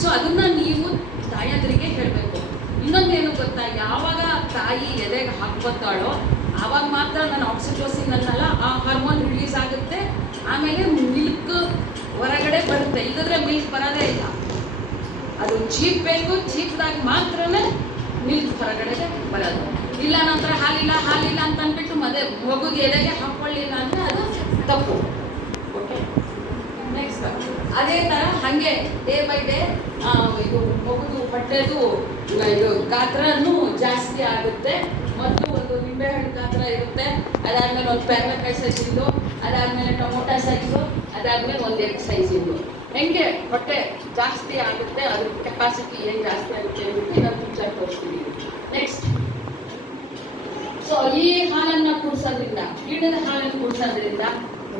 So ಅದನ್ನು ನೀವು ತಾಯಂದ್ರಿಗೆ ಹೇಳಬೇಕು. ಇನ್ನೊಂದೇನು ಗೊತ್ತಾ, ಯಾವಾಗ ತಾಯಿ ಎದೆಗೆ ಹಾಕ್ಕೊತಾಳೋ ಆವಾಗ ಮಾತ್ರ ನಾನು ಆಕ್ಸಿಟೋಸಿನ್ ಅನ್ನಲ್ಲ, ಆ ಹಾರ್ಮೋನ್ ರಿಲೀಸ್ ಆಗುತ್ತೆ. ಆಮೇಲೆ ಮಿಲ್ಕ್ ಹೊರಗಡೆ ಬರುತ್ತೆ, ಇಲ್ಲದ್ರೆ ಮಿಲ್ಕ್ ಬರೋದೇ ಇಲ್ಲ. ಅದು ಚೀಪ್ ಬೇಕು, ಚೀಪ್ದಾಗಿ ಮಾತ್ರನೇ ಮಿಲ್ಕ್ ಹೊರಗಡೆಗೆ ಬರೋದು. ಇಲ್ಲ ನಂತರ ಹಾಲಿಲ್ಲ ಅಂತ ಅಂದ್ಬಿಟ್ಟು ಮಗುಗೆ ಎದೆಗೆ ಹಾಕ್ಕೊಳ್ಳಿಲ್ಲ ಅಂದರೆ ಅದು ತಪ್ಪು. ಓಕೆ, ನೆಕ್ಸ್ಟ್ ಅದೇ ಥರ ಹಾಗೆ ಡೇ ಬೈ ಡೇ ಇದು ಮಗುದು ಹೊಟ್ಟೆದು ಇದು ಗಾತ್ರನೂ ಜಾಸ್ತಿ ಆಗುತ್ತೆ. ಮತ್ತು ಒಂದು ನಿಂಬೆಹಣ್ಣು ಗಾತ್ರ ಇರುತ್ತೆ, ಅದಾದಮೇಲೆ ಒಂದು ಪ್ಯಾರಲಕಾಯಿ ಸೈಜಿಂದು, ಅದಾದಮೇಲೆ ಟೊಮೊಟೊ ಸೈಜು, ಅದಾದಮೇಲೆ ಒಂದು ಎಗ್ ಸೈಜಿಂದು. ಹೆಂಗೆ ಹೊಟ್ಟೆ ಜಾಸ್ತಿ ಆಗುತ್ತೆ, ಅದ್ರ ಕೆಪಾಸಿಟಿ ಏನು ಜಾಸ್ತಿ ಆಗುತ್ತೆ ಅಂದ್ಬಿಟ್ಟು ಇನ್ನೊಂದು ಪಿಕ್ಚರ್ ತೋರಿಸ್ತೀವಿ. ನೆಕ್ಸ್ಟ್, ಸೊ ಈ ಹಾಲನ್ನು ಕುಡಿಸೋದ್ರಿಂದ, ಗಿಡದ ಹಾಲನ್ನು ಕುಡಿಸೋದ್ರಿಂದ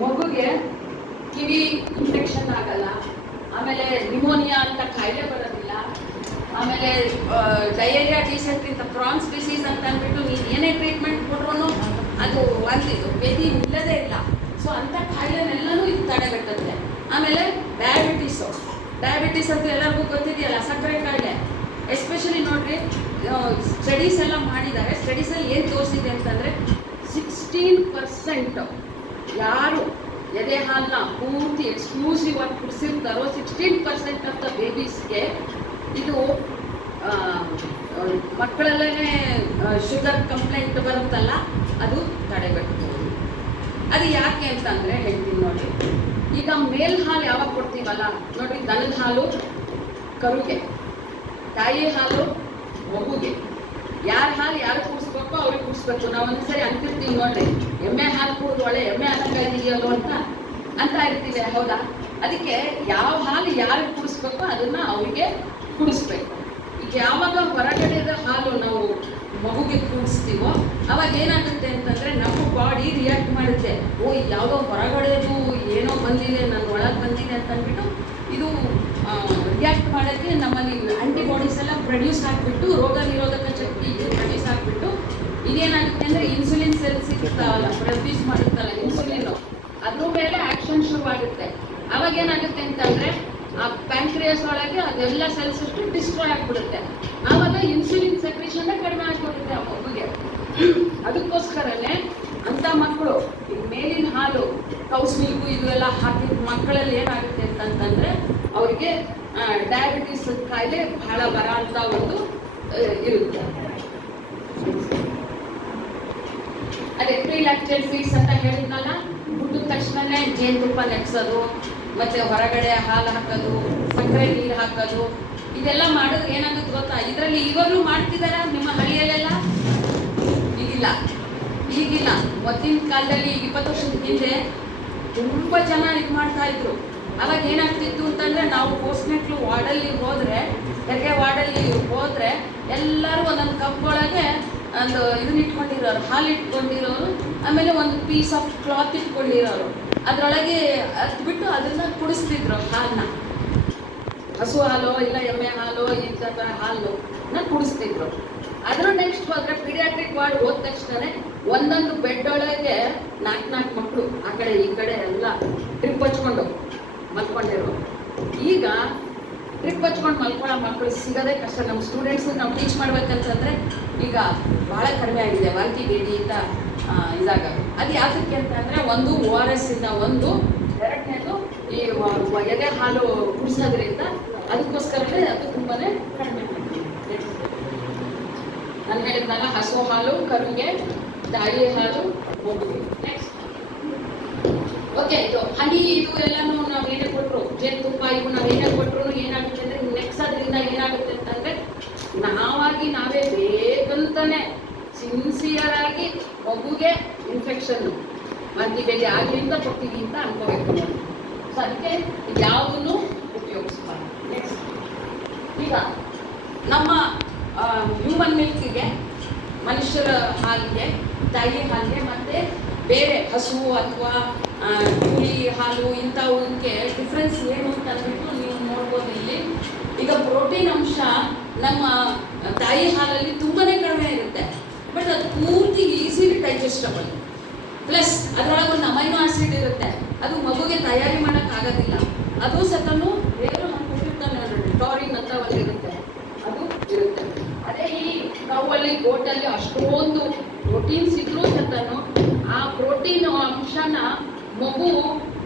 ಮಗುಗೆ ಕಿವಿ ಇನ್ಫೆಕ್ಷನ್ ಆಗಲ್ಲ, ಆಮೇಲೆ ನಿಮೋನಿಯಾ ಅಂತ ಕಾಯಿಲೆ ಬರೋದಿಲ್ಲ, ಆಮೇಲೆ ಡಯೇರಿಯಾ ಡಿಸೆಂಟ್ರಿ ಅಂತ ಪ್ರಾನ್ಸ್ ಡಿಸೀಸ್ ಅಂತ ಅಂದ್ಬಿಟ್ಟು ನೀವು ಏನೇ ಟ್ರೀಟ್ಮೆಂಟ್ ಕೊಟ್ರು ಅದು ಒಂದು ವ್ಯಧಿ ಇಲ್ಲದೇ ಇಲ್ಲ. ಸೊ ಅಂಥ ಕಾಯಿಲೆನೆಲ್ಲನೂ ಇದು ತಡೆಗಟ್ಟುತ್ತೆ. ಆಮೇಲೆ ಡಯಾಬಿಟೀಸ್ ಅಂತ ಎಲ್ಲರಿಗೂ ಗೊತ್ತಿದೆಯಲ್ಲ, ಸಕ್ಕರೆ ಕಾಯಿಲೆ. ಎಸ್ಪೆಷಲಿ ನೋಡ್ರಿ, ಸ್ಟಡೀಸ್ ಎಲ್ಲ ಮಾಡಿದ್ದಾರೆ. ಸ್ಟಡೀಸಲ್ಲಿ ಏನು ತೋರಿಸಿದೆ ಅಂತಂದರೆ 16% ಯಾರು ಎದೆ ಹಾಲನ್ನ ಪೂರ್ತಿ ಎಕ್ಸ್ಕ್ಲೂಸಿವ್ ಆಗಿ ಕುಡಿಸಿರ್ತಾರೋ 16% ಆಫ್ ದ ಬೇಬೀಸ್ಗೆ ಇದು ಮಕ್ಕಳಲ್ಲೇ ಶುಗರ್ ಕಂಪ್ಲೇಂಟ್ ಬರುತ್ತಲ್ಲ, ಅದು ತಡೆಗಟ್ಟಬಹುದು. ಅದು ಯಾಕೆ ಅಂತಂದರೆ ಹೇಳ್ತೀನಿ ನೋಡಿ. ಈಗ ಮೇಲ್ ಹಾಲು ಯಾವಾಗ ಕೊಡ್ತೀವಲ್ಲ ನೋಡಿ, ದನದ ಹಾಲು ಕರುಗೆ, ತಾಯಿ ಹಾಲು ಮಗುಗೆ. ಯಾರ ಹಾಲು ಯಾರು ಕುಡಿಸ್ಬೇಕೋ ಅವ್ರಿಗೆ ಕುಡಿಸ್ಬೇಕು. ನಾವು ಒಂದ್ಸರಿ ಅಂತಿರ್ತೀವಿ ನೋಡ್ರಿ, ಎಮ್ಮೆ ಹಾಲು ಕುಡಿದು ಒಳ್ಳೆ ಎಮ್ಮೆ ಹಾಲಾಗಿದೆಯಲ್ಲೋ ಅಂತ ಇರ್ತೀವಿ, ಹೌದಾ? ಅದಕ್ಕೆ ಯಾವ ಹಾಲು ಯಾರಿಗೆ ಕುಡಿಸ್ಬೇಕೋ ಅದನ್ನ ಅವ್ರಿಗೆ ಕುಡಿಸ್ಬೇಕು. ಈಗ ಯಾವಾಗ ಹೊರಗಡೆದ ಹಾಲು ನಾವು ಮಗುಗೆ ಕುಡಿಸ್ತೀವೋ ಅವಾಗ ಏನಾಗುತ್ತೆ ಅಂತಂದರೆ ನಮ್ಮ ಬಾಡಿ ರಿಯಾಕ್ಟ್ ಮಾಡುತ್ತೆ. ಓ, ಯಾವುದೋ ಹೊರಗಡೆದು ಏನೋ ಬಂದಿದೆ, ನನ್ನ ಒಳಗೆ ಬಂದಿದೆ ಅಂತ ಅಂದ್ಬಿಟ್ಟು ಇದು ರಿಯಾಕ್ಟ್ ಮಾಡೋಕ್ಕೆ ನಮ್ಮಲ್ಲಿ ಆ್ಯಂಟಿಬಾಡೀಸ್ ಎಲ್ಲ ಪ್ರೊಡ್ಯೂಸ್ ಆಗಿಬಿಟ್ಟು, ರೋಗ ನಿರೋಧಕ ಶಕ್ತಿ ಪ್ರೊಡ್ಯೂಸ್ ಆಗಿಬಿಟ್ಟು ಇದೇನಾಗುತ್ತೆ ಅಂದರೆ ಇನ್ಸುಲಿನ್ ಸೆಲ್ಸ್ ಇರ್ತಾವಲ್ಲ, ಪ್ರೊಡ್ಯೂಸ್ ಮಾಡುತ್ತಲ್ಲ ಇನ್ಸುಲಿನ್ನು, ಅದ್ರ ಮೇಲೆ ಆ್ಯಕ್ಷನ್ ಶುರುವಾಗುತ್ತೆ. ಅವಾಗ ಏನಾಗುತ್ತೆ ಅಂತಂದರೆ ಆ ಪ್ಯಾಂಕ್ರಿಯಾಸ್ ಒಳಗೆ ಅದೆಲ್ಲ ಸೆಲ್ಸ್ ಅಷ್ಟು ಡಿಸ್ಟ್ರಾಯ್ ಆಗಿಬಿಡುತ್ತೆ. ಆವಾಗ ಇನ್ಸುಲಿನ್ ಸೆಕ್ರೇಷನ್ ಕಡಿಮೆ ಆಗಿಬಿಡುತ್ತೆ ಆ ಮಗುಗೆ. ಅದಕ್ಕೋಸ್ಕರನೇ ಅಂಥ ಮಕ್ಕಳು ಈ ಮೇಲಿನ ಹಾಲು, ಕೌಸ್ ಮಿಲ್ಕು ಇದೆಲ್ಲ ಹಾಕಿದ ಮಕ್ಕಳಲ್ಲಿ ಏನಾಗುತ್ತೆ ಅಂತಂತಂದರೆ ಅವರಿಗೆ ಡಯಾಬಿಟಿಸ್ ಕಾಯಿಲೆ ಬಹಳ ಬರ ಅಂತ ಒಂದು ಇರುತ್ತೆ. ಅದೇ ಪ್ರೀಲ್ಯಾಕ್ಟೇಟ್ ಫೀಡ್ಸ್ ಅಂತ ಹೇಳಿದ್ನಲ್ಲ, ಹುಟ್ಟಿದ ತಕ್ಷಣನೇ ಜೇನುತುಪ್ಪ ನೆಕ್ಸೋದು, ಮತ್ತು ಹೊರಗಡೆ ಹಾಲು ಹಾಕೋದು, ಸಕ್ಕರೆ ನೀರು ಹಾಕೋದು, ಇದೆಲ್ಲ ಮಾಡಿದ್ರೆ ಏನಾಗುತ್ತೆ ಗೊತ್ತಾ? ಇದರಲ್ಲಿ ಇವಾಗಲೂ ಮಾಡ್ತಿದ್ದಾರಾ ನಿಮ್ಮ ಹಳ್ಳಿಯಲ್ಲೆಲ್ಲ? ಈಗಿಲ್ಲ. ಮೊದಲಿನ ಕಾಲದಲ್ಲಿ 20 ವರ್ಷದ ಹಿಂದೆ ತುಂಬ ಜನ ಇದು ಮಾಡ್ತಾ ಇದ್ರು. ಅವಾಗ ಏನಾಗ್ತಿತ್ತು ಅಂತಂದರೆ, ನಾವು ಪೋಸ್ಟ್ಮೆಟ್ಲು ವಾರ್ಡಲ್ಲಿ ಹೋದರೆ, ಹೆರಿಗೆ ವಾರ್ಡಲ್ಲಿ ಹೋದರೆ ಎಲ್ಲರೂ ಒಂದೊಂದು ಕಪ್ ಒಳಗೆ ಒಂದು ಇದನ್ನ ಇಟ್ಕೊಂಡಿರೋರು, ಹಾಲು ಇಟ್ಕೊಂಡಿರೋರು, ಆಮೇಲೆ ಒಂದು ಪೀಸ್ ಆಫ್ ಕ್ಲಾತ್ ಇಟ್ಕೊಂಡಿರೋರು, ಅದರೊಳಗೆ ಹತ್ಬಿಟ್ಟು ಅದನ್ನು ಕುಡಿಸ್ತಿದ್ರು. ಹಾಲನ್ನ, ಹಸು ಹಾಲು ಇಲ್ಲ ಎಮ್ಮೆ ಹಾಲು ಈ ಥರ ಹಾಲನ್ನ ಕುಡಿಸ್ತಿದ್ರು. ಅದರ ನೆಕ್ಸ್ಟ್ ಹೋದರೆ ಪೀಡಿಯಾಟ್ರಿಕ್ ವಾರ್ಡ್ ಹೋದ ತಕ್ಷಣ ಒಂದೊಂದು ಬೆಡ್ ಒಳಗೆ 4 ಮಕ್ಕಳು ಆ ಕಡೆ ಈ ಕಡೆ ಎಲ್ಲ ಟ್ರಿಪ್ ಹಚ್ಕೊಂಡು ಮಲ್ಕೊಂಡಿರೋ. ಈಗ ಟ್ರಿಪ್ ಹಚ್ಕೊಂಡು ಮಲ್ಕೊಳ್ಳೋ ಮಕ್ಕಳು ಸಿಗೋದೇ ಕಷ್ಟ. ನಮ್ಮ ಸ್ಟೂಡೆಂಟ್ಸ್ ನಾವು ಟೀಚ್ ಮಾಡ್ಬೇಕಂತಂದರೆ ಈಗ ಭಾಳ ಕಡಿಮೆ ಆಗಿದೆ, ವಾಂತಿ ಭೇದಿಯಿಂದ ಇದಾಗೋದು. ಅದು ಯಾತಕ್ಕೆ ಅಂತಂದರೆ, ಒಂದು ORS ಇಂದ, ಒಂದು ಎರಡನೇದು ಈ ಎದೆ ಹಾಲು ಕುಡಿಸೋದ್ರಿಂದ. ಅದಕ್ಕೋಸ್ಕರನೇ ಅದು ತುಂಬಾ ಕಡಿಮೆ. ನಾನು ಹೇಳಿದ್ನಲ್ಲ, ಹಸು ಹಾಲು ಕರುಗೆ, ತಾಯಿ ಹಾಲು ಮಗುಗೆ. ನೆಕ್ಸ್ಟ್, ಓಕೆ, ಇದು ಹನಿ ಇದು ಎಲ್ಲನೂ ನಾವು ಏನೇ ಕೊಟ್ಟರು, ಜೇನುತುಪ್ಪ ಇವು ನಾವು ಏನೇ ಕೊಟ್ಟರು ಏನಾಗುತ್ತೆ ಅಂದರೆ, ನೆಕ್ಸ್ಟ್ ಅದರಿಂದ ಏನಾಗುತ್ತೆ ಅಂತಂದರೆ, ನಾವೇ ಬೇಕಂತಾನೆ ಸಿನ್ಸಿಯರ್ ಆಗಿ ಮಗುಗೆ ಇನ್ಫೆಕ್ಷನ್ ವಾಂತಿ ಭೇದಿ ಆಗಲಿ ಅಂತ ಕೊಡ್ತೀವಿ ಅಂತ ಅನ್ಕೋಬೇಕು ನಾವು. ಸೊ ಅದಕ್ಕೆ ಯಾವುದನ್ನು ಉಪಯೋಗಿಸ್ಬಾರ್ದು. ನೆಕ್ಸ್ಟ್, ಈಗ ನಮ್ಮ ಹ್ಯೂಮನ್ ಮಿಲ್ಕಿಗೆ, ಮನುಷ್ಯರ ಹಾಲಿಗೆ, ತಾಯಿ ಹಾಲಿಗೆ ಮತ್ತು ಬೇರೆ ಹಸು ಅಥವಾ ಹುಳಿ ಹಾಲು ಇಂಥವಕ್ಕೆ ಡಿಫ್ರೆನ್ಸ್ ಏನು ಅಂತ ಅಂದ್ಬಿಟ್ಟು ನೀವು ನೋಡ್ಬೋದು ಇಲ್ಲಿ. ಈಗ ಪ್ರೋಟೀನ್ ಅಂಶ ನಮ್ಮ ತಾಯಿ ಹಾಲಲ್ಲಿ ತುಂಬಾ ಕಡಿಮೆ ಇರುತ್ತೆ, ಬಟ್ ಅದು ಪೂರ್ತಿ ಈಸಿಲಿ ಡೈಜೆಸ್ಟಬಲ್. ಪ್ಲಸ್ ಅದರೊಳಗೆ ಒಂದು ಅಮೈನೋ ಆಸಿಡ್ ಇರುತ್ತೆ, ಅದು ಮಗುಗೆ ತಯಾರಿ ಮಾಡೋಕ್ಕಾಗೋದಿಲ್ಲ. ಅದು ಸತನು ಬೇರೆ ಹಾಕಿರ್ತಾನೆ, ಟಾರಿನ್ ಅಂತ ಒಂದು ಇರುತ್ತೆ, ಅದು ಇರುತ್ತೆ. ಅದೇ ಈ ಕೌವಲ್ಲಿ ಗೋಟಲ್ಲಿ ಅಷ್ಟೊಂದು ಪ್ರೋಟೀನ್ಸ್ ಇದ್ರೂ ಸತನು ಆ ಪ್ರೋಟೀನ್ ಅಂಶನ ಮಗು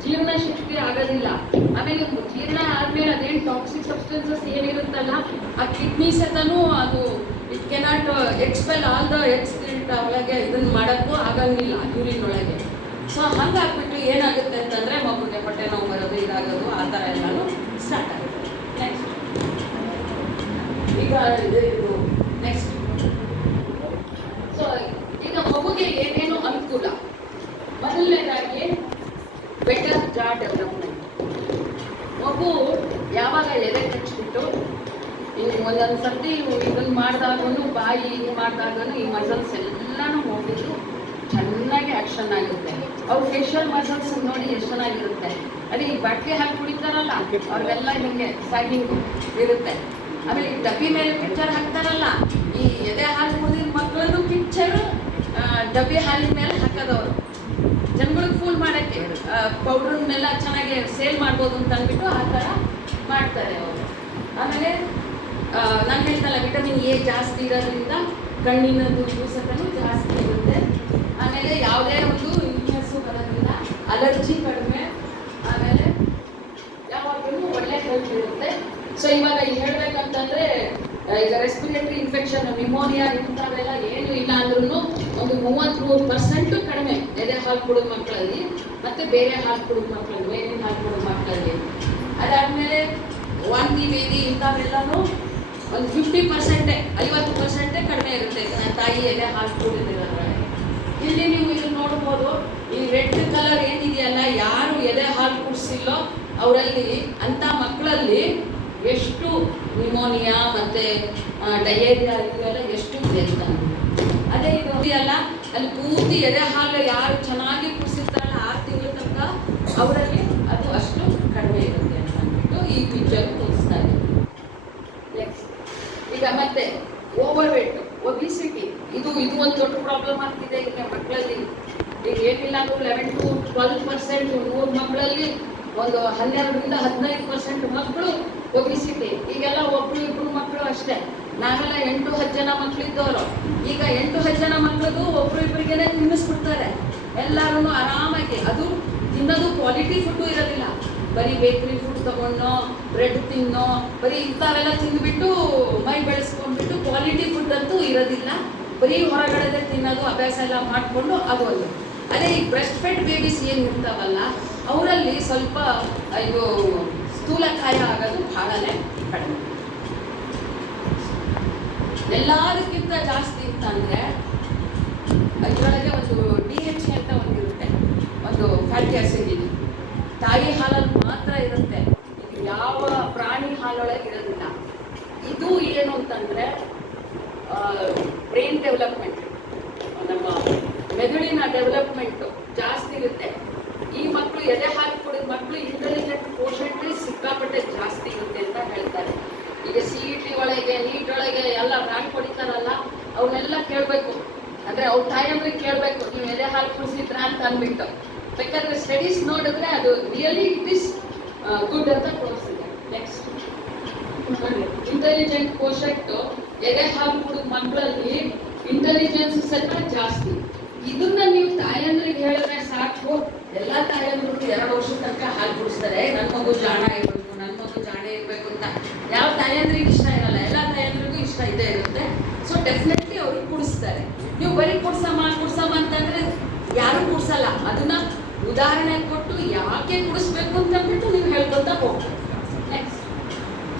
ಜೀರ್ಣ ಶಕ್ತಿ ಆಗೋದಿಲ್ಲ. ಆಮೇಲೆ ಜೀರ್ಣ ಆದಮೇಲೆ ಅದೇನು ಟಾಕ್ಸಿಕ್ ಸಬ್ಸ್ಟೆನ್ಸಸ್ ಏನಿರುತ್ತಲ್ಲ, ಆ ಕಿಡ್ನಿ ಸತನು ಅದು it cannot expel all the excrete ಒಳಗೆ ಇದನ್ನು ಮಾಡೋಕ್ಕೂ ಆಗಂಗಿಲ್ಲ ಯೂರಿನ್ ಒಳಗೆ. ಸೊ ಹಂಗಾಗ್ಬಿಟ್ಟು ಏನಾಗುತ್ತೆ ಅಂತಂದರೆ ಮಗುಗೆ ಹೊಟ್ಟೆ ನೋವು ಬರೋದು, ಇದಾಗೋದು, ಆ ಥರ ಎಲ್ಲನೂ ಸ್ಟಾರ್ಟ್ ಆಗುತ್ತೆ. ನೆಕ್ಸ್ಟ್, ಈಗ ಇದು ನೆಕ್ಸ್ಟ್, ಸೊ ಈಗ ಮಗುಗೆ ಏನೇನು ಅನುಕೂಲ ಮೊದಲನೇದಾಗಿ ಬೆಟರ್ ಜಾ ಡೆವಲಪ್ಮೆಂಟ್. ಮಗು ಯಾವಾಗ ಎದೆ ಕಚ್ಚಿಬಿಟ್ಟು ಒಂದೊಂದು ಸರ್ತಿ ಇದನ್ನು ಮಾಡಿದಾಗೂ ಬಾಯಿ ಮಾಡಿದಾಗೂ ಈ ಮಸಲ್ಸ್ ಎಲ್ಲನೂ ಹೋಗಿದ್ದು ಚೆನ್ನಾಗಿ ಆಕ್ಷನ್ ಆಗುತ್ತೆ. ಅವ್ರ ಫೇಶಿಯಲ್ ಮಸಲ್ಸ್ ನೋಡಿ ಎಷ್ಟು ಚೆನ್ನಾಗಿರುತ್ತೆ. ಅದೇ ಈ ಬಾಟ್ಲಿ ಹಾಕಿ ಕುಡಿತಾರಲ್ಲ ಅವ್ರಿಗೆಲ್ಲ ಹಿಂಗೆ ಸ್ಯಾಗಿಂಗ್ ಇರುತ್ತೆ. ಆಮೇಲೆ ಈ ಡಬ್ಬಿ ಮೇಲೆ ಪಿಕ್ಚರ್ ಹಾಕ್ತಾರಲ್ಲ, ಈ ಎದೆ ಹಾಲು ಕುಡಿದ ಮಕ್ಕಳನ್ನು ಪಿಕ್ಚರು ಡಬ್ಬಿ ಹಾಲಿನ ಮೇಲೆ ಹಾಕೋದವರು ಜನಗಳಿಗೆ ಫೂಲ್ ಮಾಡೋಕ್ಕೆ, ಪೌಡ್ರನ್ನೆಲ್ಲ ಚೆನ್ನಾಗಿ ಸೇಲ್ ಮಾಡ್ಬೋದು ಅಂತ ಅಂದ್ಬಿಟ್ಟು ಆ ಥರ ಮಾಡ್ತಾರೆ ಅವರು. ಆಮೇಲೆ ನಾನು ಹೇಳ್ತಲ್ಲ, ವಿಟಮಿನ್ ಎ ಜಾಸ್ತಿ ಇರೋದ್ರಿಂದ ಕಣ್ಣಿನದು ಯೂಸಕ್ಕೂ ಜಾಸ್ತಿ ಇರುತ್ತೆ. ಆಮೇಲೆ ಯಾವುದೇ ಒಂದು ಇನ್ಫೆಕ್ಷನ್ ಬರೋದ್ರಿಂದ ಅಲರ್ಜಿ ಕಡಿಮೆ. ಆಮೇಲೆ ಯಾವಾಗಲೂ ಒಳ್ಳೆ ಹೆಲ್ತ್ ಇರುತ್ತೆ. ಸೊ ಇವಾಗ ಹೇಳಬೇಕಂತಂದರೆ ಈಗ ರೆಸ್ಪಿರೇಟರಿ ಇನ್ಫೆಕ್ಷನ್, ನಿಮೋನಿಯಾ ಇಂಥವೆಲ್ಲ ಏನು ಇಲ್ಲ ಅಂದ್ರೂ ಒಂದು 33% ಕಡಿಮೆ ಎದೆ ಹಾಲು ಕುಡಿದ ಮಕ್ಕಳಲ್ಲಿ ಮತ್ತು ಬೇರೆ ಹಾಲು ಕುಡಿದ ಮಕ್ಕಳಲ್ಲಿ, ಬೇರೆ ಹಾಲು ಕುಡಿದ ಮಕ್ಕಳಲ್ಲಿ. ಅದಾದಮೇಲೆ ವಾಂತಿ ಭೇದಿ ಇಂಥವೆಲ್ಲನೂ ಒಂದು 50%, 50% ಕಡಿಮೆ ಇರುತ್ತೆ ತಾಯಿ ಎದೆ ಹಾಲು ಕುಡಿದಿರೋದ್ರಲ್ಲಿ. ಇಲ್ಲಿ ನೀವು ಇಲ್ಲಿ ನೋಡ್ಬೋದು, ಈ ರೆಡ್ ಕಲರ್ ಏನಿದೆಯಲ್ಲ, ಯಾರು ಎದೆ ಹಾಲು ಕುಡಿಸಿಲ್ಲೋ ಅವರಲ್ಲಿ ಅಂಥ ಮಕ್ಕಳಲ್ಲಿ ಎಷ್ಟು ನಿಮೋನಿಯಾ ಮತ್ತು ಡಯೇರಿಯಾ ಇವೆಲ್ಲ ಎಷ್ಟು ಇದೆ ಅಂತ. ಅದೇ ಇದು ಅಲ್ಲ, ಅಲ್ಲಿ ಪೂರ್ತಿ ಎದೆ ಹಾಲು ಯಾರು ಚೆನ್ನಾಗಿ ಕುಡಿಸಿರ್ತಾರಲ್ಲ 6 ತಿಂಗಳ ತನಕ ಅವರಲ್ಲಿ ಅದು ಅಷ್ಟು ಕಡಿಮೆ ಇರುತ್ತೆ ಅಂತ ಅಂದ್ಬಿಟ್ಟು ಈ ಪಿಕ್ಚರ್ ತೋರಿಸ್ತಾರೆ. ನೆಕ್ಸ್ಟ್ ಈಗ ಮತ್ತೆ ಓವರ್ ವೇಟ್, ಒಬಿಸಿಟಿ, ಇದು ಒಂದು ದೊಡ್ಡ ಪ್ರಾಬ್ಲಮ್ ಆಗ್ತಿದೆ ಈಗ ಮಕ್ಕಳಲ್ಲಿ. ಈಗ ಏನಿಲ್ಲ ಅಂದ್ರೂ 11 to 12%, 100 ಮಕ್ಕಳಲ್ಲಿ ಒಂದು 12ರಿಂದ 15% ಮಕ್ಕಳು ಒಬಿಸಿಟಿ. ಈಗೆಲ್ಲ ಒಬ್ರು ಇಬ್ರು ಮಕ್ಕಳು ಅಷ್ಟೇ. ನಾವೆಲ್ಲ 8-10 ಜನ ಮಕ್ಕಳಿದ್ದವರು, ಈಗ 8-10 ಜನ ಮಕ್ಕಳದು ಒಬ್ರು ಇಬ್ಬರಿಗೇನೆ ತಿನ್ನಿಸ್ಬಿಡ್ತಾರೆ ಎಲ್ಲರೂ ಆರಾಮಾಗಿ. ಅದು ತಿನ್ನೋದು ಕ್ವಾಲಿಟಿ ಫುಡ್ಡು ಇರೋದಿಲ್ಲ, ಬರೀ ಬೇಕ್ರಿ ಫುಡ್ ತಗೊಂಡೋ, ಬ್ರೆಡ್ ತಿನ್ನೋ, ಬರೀ ಇಂಥವೆಲ್ಲ ತಿಂದುಬಿಟ್ಟು ಮೈ ಬೆಳೆಸ್ಕೊಂಡ್ಬಿಟ್ಟು ಕ್ವಾಲಿಟಿ ಫುಡ್ ಅಂತೂ ಇರೋದಿಲ್ಲ. ಬರೀ ಹೊರಗಡೆ ತಿನ್ನೋದು ಅಭ್ಯಾಸ ಎಲ್ಲ ಮಾಡಿಕೊಂಡು ಅದು ಒಂದು. ಅದೇ ಈ ಬ್ರೆಸ್ಟ್ ಫೆಡ್ ಬೇಬೀಸ್ ಏನು ಇರ್ತಾವಲ್ಲ ಅವರಲ್ಲಿ ಸ್ವಲ್ಪ ಇದು ಸ್ಥೂಲಕಾಯ ಆಗೋದು ಬಹಳನೇ ಕಡಿಮೆ. ಎಲ್ಲದಕ್ಕಿಂತ ಜಾಸ್ತಿ ಅಂತಂದರೆ ಇದರೊಳಗೆ ಒಂದು DHA ಅಂತ ಒಂದಿರುತ್ತೆ, ಒಂದು ಫ್ಯಾಟಿ ಆಸಿಡ್. ಇದು ತಾಯಿ ಹಾಲಲ್ಲಿ ಮಾತ್ರ ಇರುತ್ತೆ, ಇದು ಯಾವ ಪ್ರಾಣಿ ಹಾಲೊಳಗೆ ಇರೋದಿಲ್ಲ. ಇದು ಏನು ಅಂತಂದರೆ ಬ್ರೈನ್ ಡೆವಲಪ್ಮೆಂಟ್, ನಮ್ಮ ಮೆದುಳಿನ ಡೆವಲಪ್ಮೆಂಟು ಜಾಸ್ತಿ ಇರುತ್ತೆ. ಈ ಮಕ್ಕಳು ಎದೆ ಹಾಲು ಕುಡಿದ ಮಕ್ಕಳು ಇಂಟೆಲಿಜೆಂಟ್ ಕೋಶೆಂಟ್ಲಿ ಸಿಕ್ಕಾಪಟ್ಟೆ ಜಾಸ್ತಿ ಇರುತ್ತೆ ಅಂತ ಹೇಳ್ತಾರೆ. ಈಗ CET ಒಳಗೆ, ನೀಟ್ ಒಳಗೆ ಎಲ್ಲ ರ್ಯಾಂಕ್ ಹೊಡಿತಾರಲ್ಲ, ಅವನ್ನೆಲ್ಲ ಕೇಳಬೇಕು. ಅಂದರೆ ಅವ್ರ ತಾಯಂದ್ರಿಗೆ ಕೇಳಬೇಕು, ನೀವು ಎದೆ ಹಾಲು ಕುಡಿಸಿದ್ರ ಅಂತ ಅಂದ್ಬಿಟ್ಟು. ಬೇಕಾದ್ರೆ ಸ್ಟಡೀಸ್ ನೋಡಿದ್ರೆ ಅದು ರಿಯಲಿ ಇಟ್ ಈಸ್ ಗುಡ್ ಅಂತ ತೋರಿಸಿದೆ. ನೆಕ್ಸ್ಟ್ ಇಂಟೆಲಿಜೆಂಟ್ ಕೋಶೆಂಟು ಎದೆ ಹಾಲು ಕುಡಿದ ಮಕ್ಕಳಲ್ಲಿ ಇಂಟೆಲಿಜೆನ್ಸ್ ಸ್ವಲ್ಪ ಜಾಸ್ತಿ. ಇದನ್ನ ನೀವು ತಾಯಂದ್ರಿಗೆ ಹೇಳಿದ್ರೆ ಸಾಕು, ಎಲ್ಲ ತಾಯಂದ್ರು 2 ವರ್ಷದ ತನಕ ಹಾಲು ಕುಡಿಸ್ತಾರೆ. ನನ್ನ ಮಗು ಜಾಣ ಇರಬೇಕು, ನನ್ನ ಮಗು ಜಾಣೆ ಇರಬೇಕು ಅಂತ ಯಾವ ತಾಯಂದ್ರಿಗೆ ಇಷ್ಟ ಇರಲ್ಲ, ಎಲ್ಲ ತಾಯಂದ್ರಿಗೂ ಇಷ್ಟ ಇದ್ದೇ ಇರುತ್ತೆ. ಸೊ ಡೆಫಿನೆಟ್ಲಿ ಅವ್ರಿಗೆ ಕುಡಿಸ್ತಾರೆ. ನೀವು ಬರೀ ಕುಡ್ಸಮ್ಮ ಅಂತಂದರೆ ಯಾರೂ ಕುಡಿಸಲ್ಲ. ಅದನ್ನ ಉದಾಹರಣೆ ಕೊಟ್ಟು ಯಾಕೆ ಕುಡಿಸ್ಬೇಕು ಅಂತಂದ್ಬಿಟ್ಟು ನೀವು ಹೇಳ್ಕೊತಾ ಹೋಗ್ಬೇಕು. ನೆಕ್ಸ್ಟ್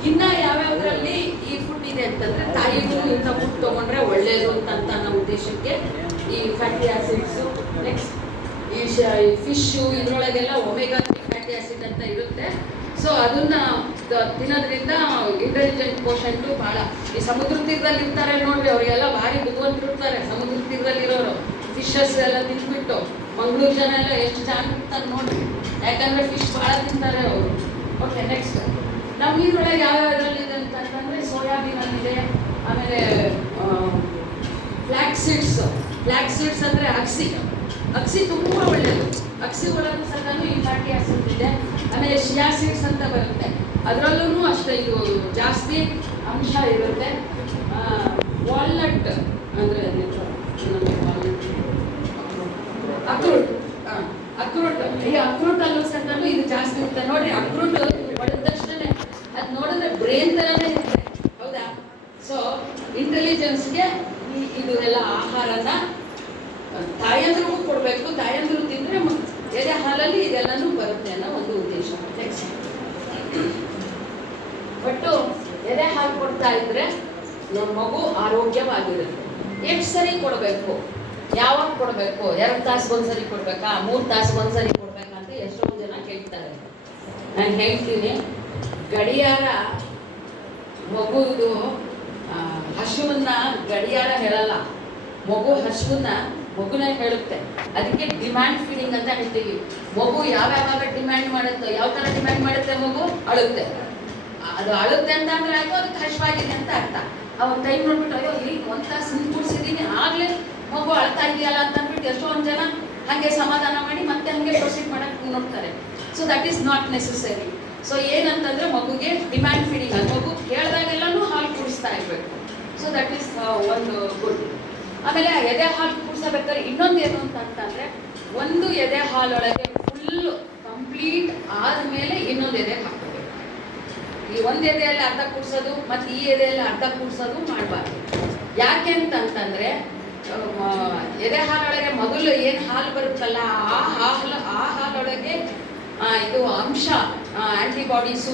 ಇನ್ನು ಯಾವ್ಯಾವುದರಲ್ಲಿ ಈ ಫುಡ್ ಇದೆ ಅಂತಂದರೆ, ತಾಯಿಗೂ ಇಂಥ ಫುಡ್ ತೊಗೊಂಡ್ರೆ ಒಳ್ಳೆಯದು ಅಂತ ನಮ್ಮ ಉದ್ದೇಶಕ್ಕೆ ಈ ಫ್ಯಾಟಿ ಆಸಿಡ್ಸು. ನೆಕ್ಸ್ಟ್ ಈ ಫಿಶ್ಶು, ಇದರೊಳಗೆಲ್ಲ ಒಮೆಗಾ 3 ಫ್ಯಾಟಿ ಆಸಿಡ್ ಅಂತ ಇರುತ್ತೆ. ಸೊ ಅದನ್ನು ತಿನ್ನೋದ್ರಿಂದ ಇಂಟೆಲಿಜೆಂಟ್ ಕೋಶೆಂಟು ಭಾಳ. ಈ ಸಮುದ್ರ ತೀರದಲ್ಲಿ ಇರ್ತಾರೆ ನೋಡ್ರಿ, ಅವರಿಗೆಲ್ಲ ಭಾರಿ ಬುದ್ಧಿವಂತರಿರ್ತಾರೆ ಸಮುದ್ರ ತೀರದಲ್ಲಿರೋರು. ಫಿಶಸ್ ಎಲ್ಲ ತಿಂದ್ಬಿಟ್ಟು ಮಂಗಳೂರು ಜನ ಎಲ್ಲ ಎಷ್ಟು ಚೆನ್ನಾಗಿ ಇರ್ತಾರೆ ನೋಡ್ರಿ, ಯಾಕಂದರೆ ಫಿಶ್ ಭಾಳ ತಿಂತಾರೆ ಅವರು. ಓಕೆ, ನೆಕ್ಸ್ಟ್ ನಮ್ಮ ನೀರೊಳಗೆ ಯಾವ್ಯಾವುದ್ರಲ್ಲಿದೆ ಅಂತಂದರೆ ಸೋಯಾಬೀನಲ್ಲಿದೆ. ಆಮೇಲೆ ಫ್ಲ್ಯಾಕ್ಸ್ ಸೀಡ್ಸ್ ಅಂದರೆ ಅಕ್ಸಿ ತುಂಬ ಒಳ್ಳೆಯದು. ಅಕ್ಸಿ ಒಳಗೂ ಸಹ ಈ ಫ್ಯಾಟಿ ಆಸಿಡ್ ಇದೆ. ಆಮೇಲೆ ಶಿಯಾ ಸೀಡ್ಸ್ ಅಂತ ಬರುತ್ತೆ, ಅದರಲ್ಲೂ ಅಷ್ಟೇ ಇದು ಜಾಸ್ತಿ ಅಂಶ ಇರುತ್ತೆ. ವಾಲ್ನಟ್ ಅಂದರೆ ಅಕ್ರೂಟ್, ಈ ಅಕ್ರೂಟಲ್ಲೂ ಸಹ ಇದು ಜಾಸ್ತಿ ಇರುತ್ತೆ ನೋಡಿರಿ. ಅಕ್ರೂಟ್ ಹೊಡೆದ ತಕ್ಷಣ ಅದು ನೋಡಿದ್ರೆ ಬ್ರೈನ್ ಥರನೇ ಇರುತ್ತೆ, ಹೌದಾ? ಸೊ ಇಂಟೆಲಿಜೆನ್ಸ್ಗೆ ಇದು ಎಲ್ಲ ಆಹಾರನ ತಾಯಂದ್ರಿಗೂ ಕೊಡಬೇಕು. ತಾಯಂದ್ರು ತಿಂದರೆ ಎದೆ ಹಾಲಲ್ಲಿ ಇದೆಲ್ಲನೂ ಬರುತ್ತೆ ಅನ್ನೋ ಒಂದು ಉದ್ದೇಶ. ನೆಕ್ಸ್ಟ್ ಬಟ್ಟು ಎದೆ ಹಾಲು ಕೊಡ್ತಾ ಇದ್ರೆ ನಮ್ಮ ಮಗು ಆರೋಗ್ಯವಾಗಿರುತ್ತೆ. ಎಷ್ಟು ಸರಿ ಕೊಡಬೇಕು, ಯಾವಾಗ ಕೊಡಬೇಕು, 2 ತಾಸಿಗೊಂದ್ಸರಿ ಕೊಡ್ಬೇಕಾ, 3 ತಾಸಿಗೊಂದ್ಸರಿ ಕೊಡ್ಬೇಕಾ ಅಂತ ಎಷ್ಟೊಂದು ಜನ ಕೇಳ್ತಾರೆ. ನಾನು ಹೇಳ್ತೀನಿ, ಗಡಿಯಾರ ಮಗುದು ಹಸುವನ್ನ ಗಡಿಯಾರ ಹೇಳಲ್ಲ, ಮಗು ಹಸುವನ್ನ ಮಗುನೇ ಹೇಳುತ್ತೆ. ಅದಕ್ಕೆ ಡಿಮ್ಯಾಂಡ್ ಫೀಡಿಂಗ್ ಅಂತ ಹೇಳ್ತೀವಿ. ಮಗು ಯಾವ್ಯಾವಾಗ ಡಿಮ್ಯಾಂಡ್ ಮಾಡುತ್ತೋ, ಯಾವ ತರ ಡಿಮ್ಯಾಂಡ್ ಮಾಡುತ್ತೆ ಮಗು, ಅಳುತ್ತೆ. ಅದು ಅಳುತ್ತೆ ಅಂತ ಅಂದ್ರೆ ಆಯ್ತು, ಅದಕ್ಕೆ ಹಸುವಾಗಿದೆ ಅಂತ ಅರ್ಥ. ಅವಾಗ ಟೈಮ್ ನೋಡ್ಬಿಟ್ಟು ಅಯ್ಯೋ ಈಗ 1 ತಾಸು ಹಿಂದೆ ಕೂಡಿಸಿದೀನಿ, ಆಗ್ಲೇ ಮಗು ಅಳ್ತಾ ಇದೆಯಲ್ಲ ಅಂತ ಅಂದ್ಬಿಟ್ಟು ಎಷ್ಟೊಂದು ಜನ ಹಾಗೆ ಸಮಾಧಾನ ಮಾಡಿ ಮತ್ತೆ ಹಂಗೆ ಪ್ರೊಸೀಡ್ ಮಾಡಕ್ಕೆ ನೋಡ್ತಾರೆ. So that is not necessary. So ಏನಂತಂದ್ರೆ ಮಗುಗೆ ಡಿಮ್ಯಾಂಡ್ ಫೀಡಿಂಗ್, ಅದು ಮಗು ಕೇಳಿದಾಗೆಲ್ಲನೂ ಹಾಲು ಕುಡಿಸ್ತಾ ಇರಬೇಕು. ಸೊ ದಟ್ ಈಸ್ ಒಂದು ಗುಡ್. ಆಮೇಲೆ ಎದೆ ಹಾಲು ಕುಡಿಸಬೇಕಾದ್ರೆ ಇನ್ನೊಂದು ಏನು ಅಂತಂದ್ರೆ, ಒಂದು ಎದೆ ಹಾಲೊಳಗೆ ಫುಲ್ ಕಂಪ್ಲೀಟ್ ಆದ್ಮೇಲೆ ಇನ್ನೊಂದು ಎದೆ ಹಾಕಬೇಕು. ಈ ಒಂದು ಎದೆಯಲ್ಲಿ ಅರ್ಧ ಕುಡಿಸೋದು ಮತ್ತೆ ಈ ಎದೆಯಲ್ಲಿ ಅರ್ಧ ಕುಡಿಸೋದು ಮಾಡಬಾರ್ದು. ಯಾಕೆ ಅಂತಂತಂದ್ರೆ ಎದೆ ಹಾಲೊಳಗೆ ಮೊದಲು ಏನು ಹಾಲು ಬರುತ್ತಲ್ಲ, ಆ ಹಾಲೊಳಗೆ ಇದು ಅಂಶ ಆಂಟಿಬಾಡೀಸು,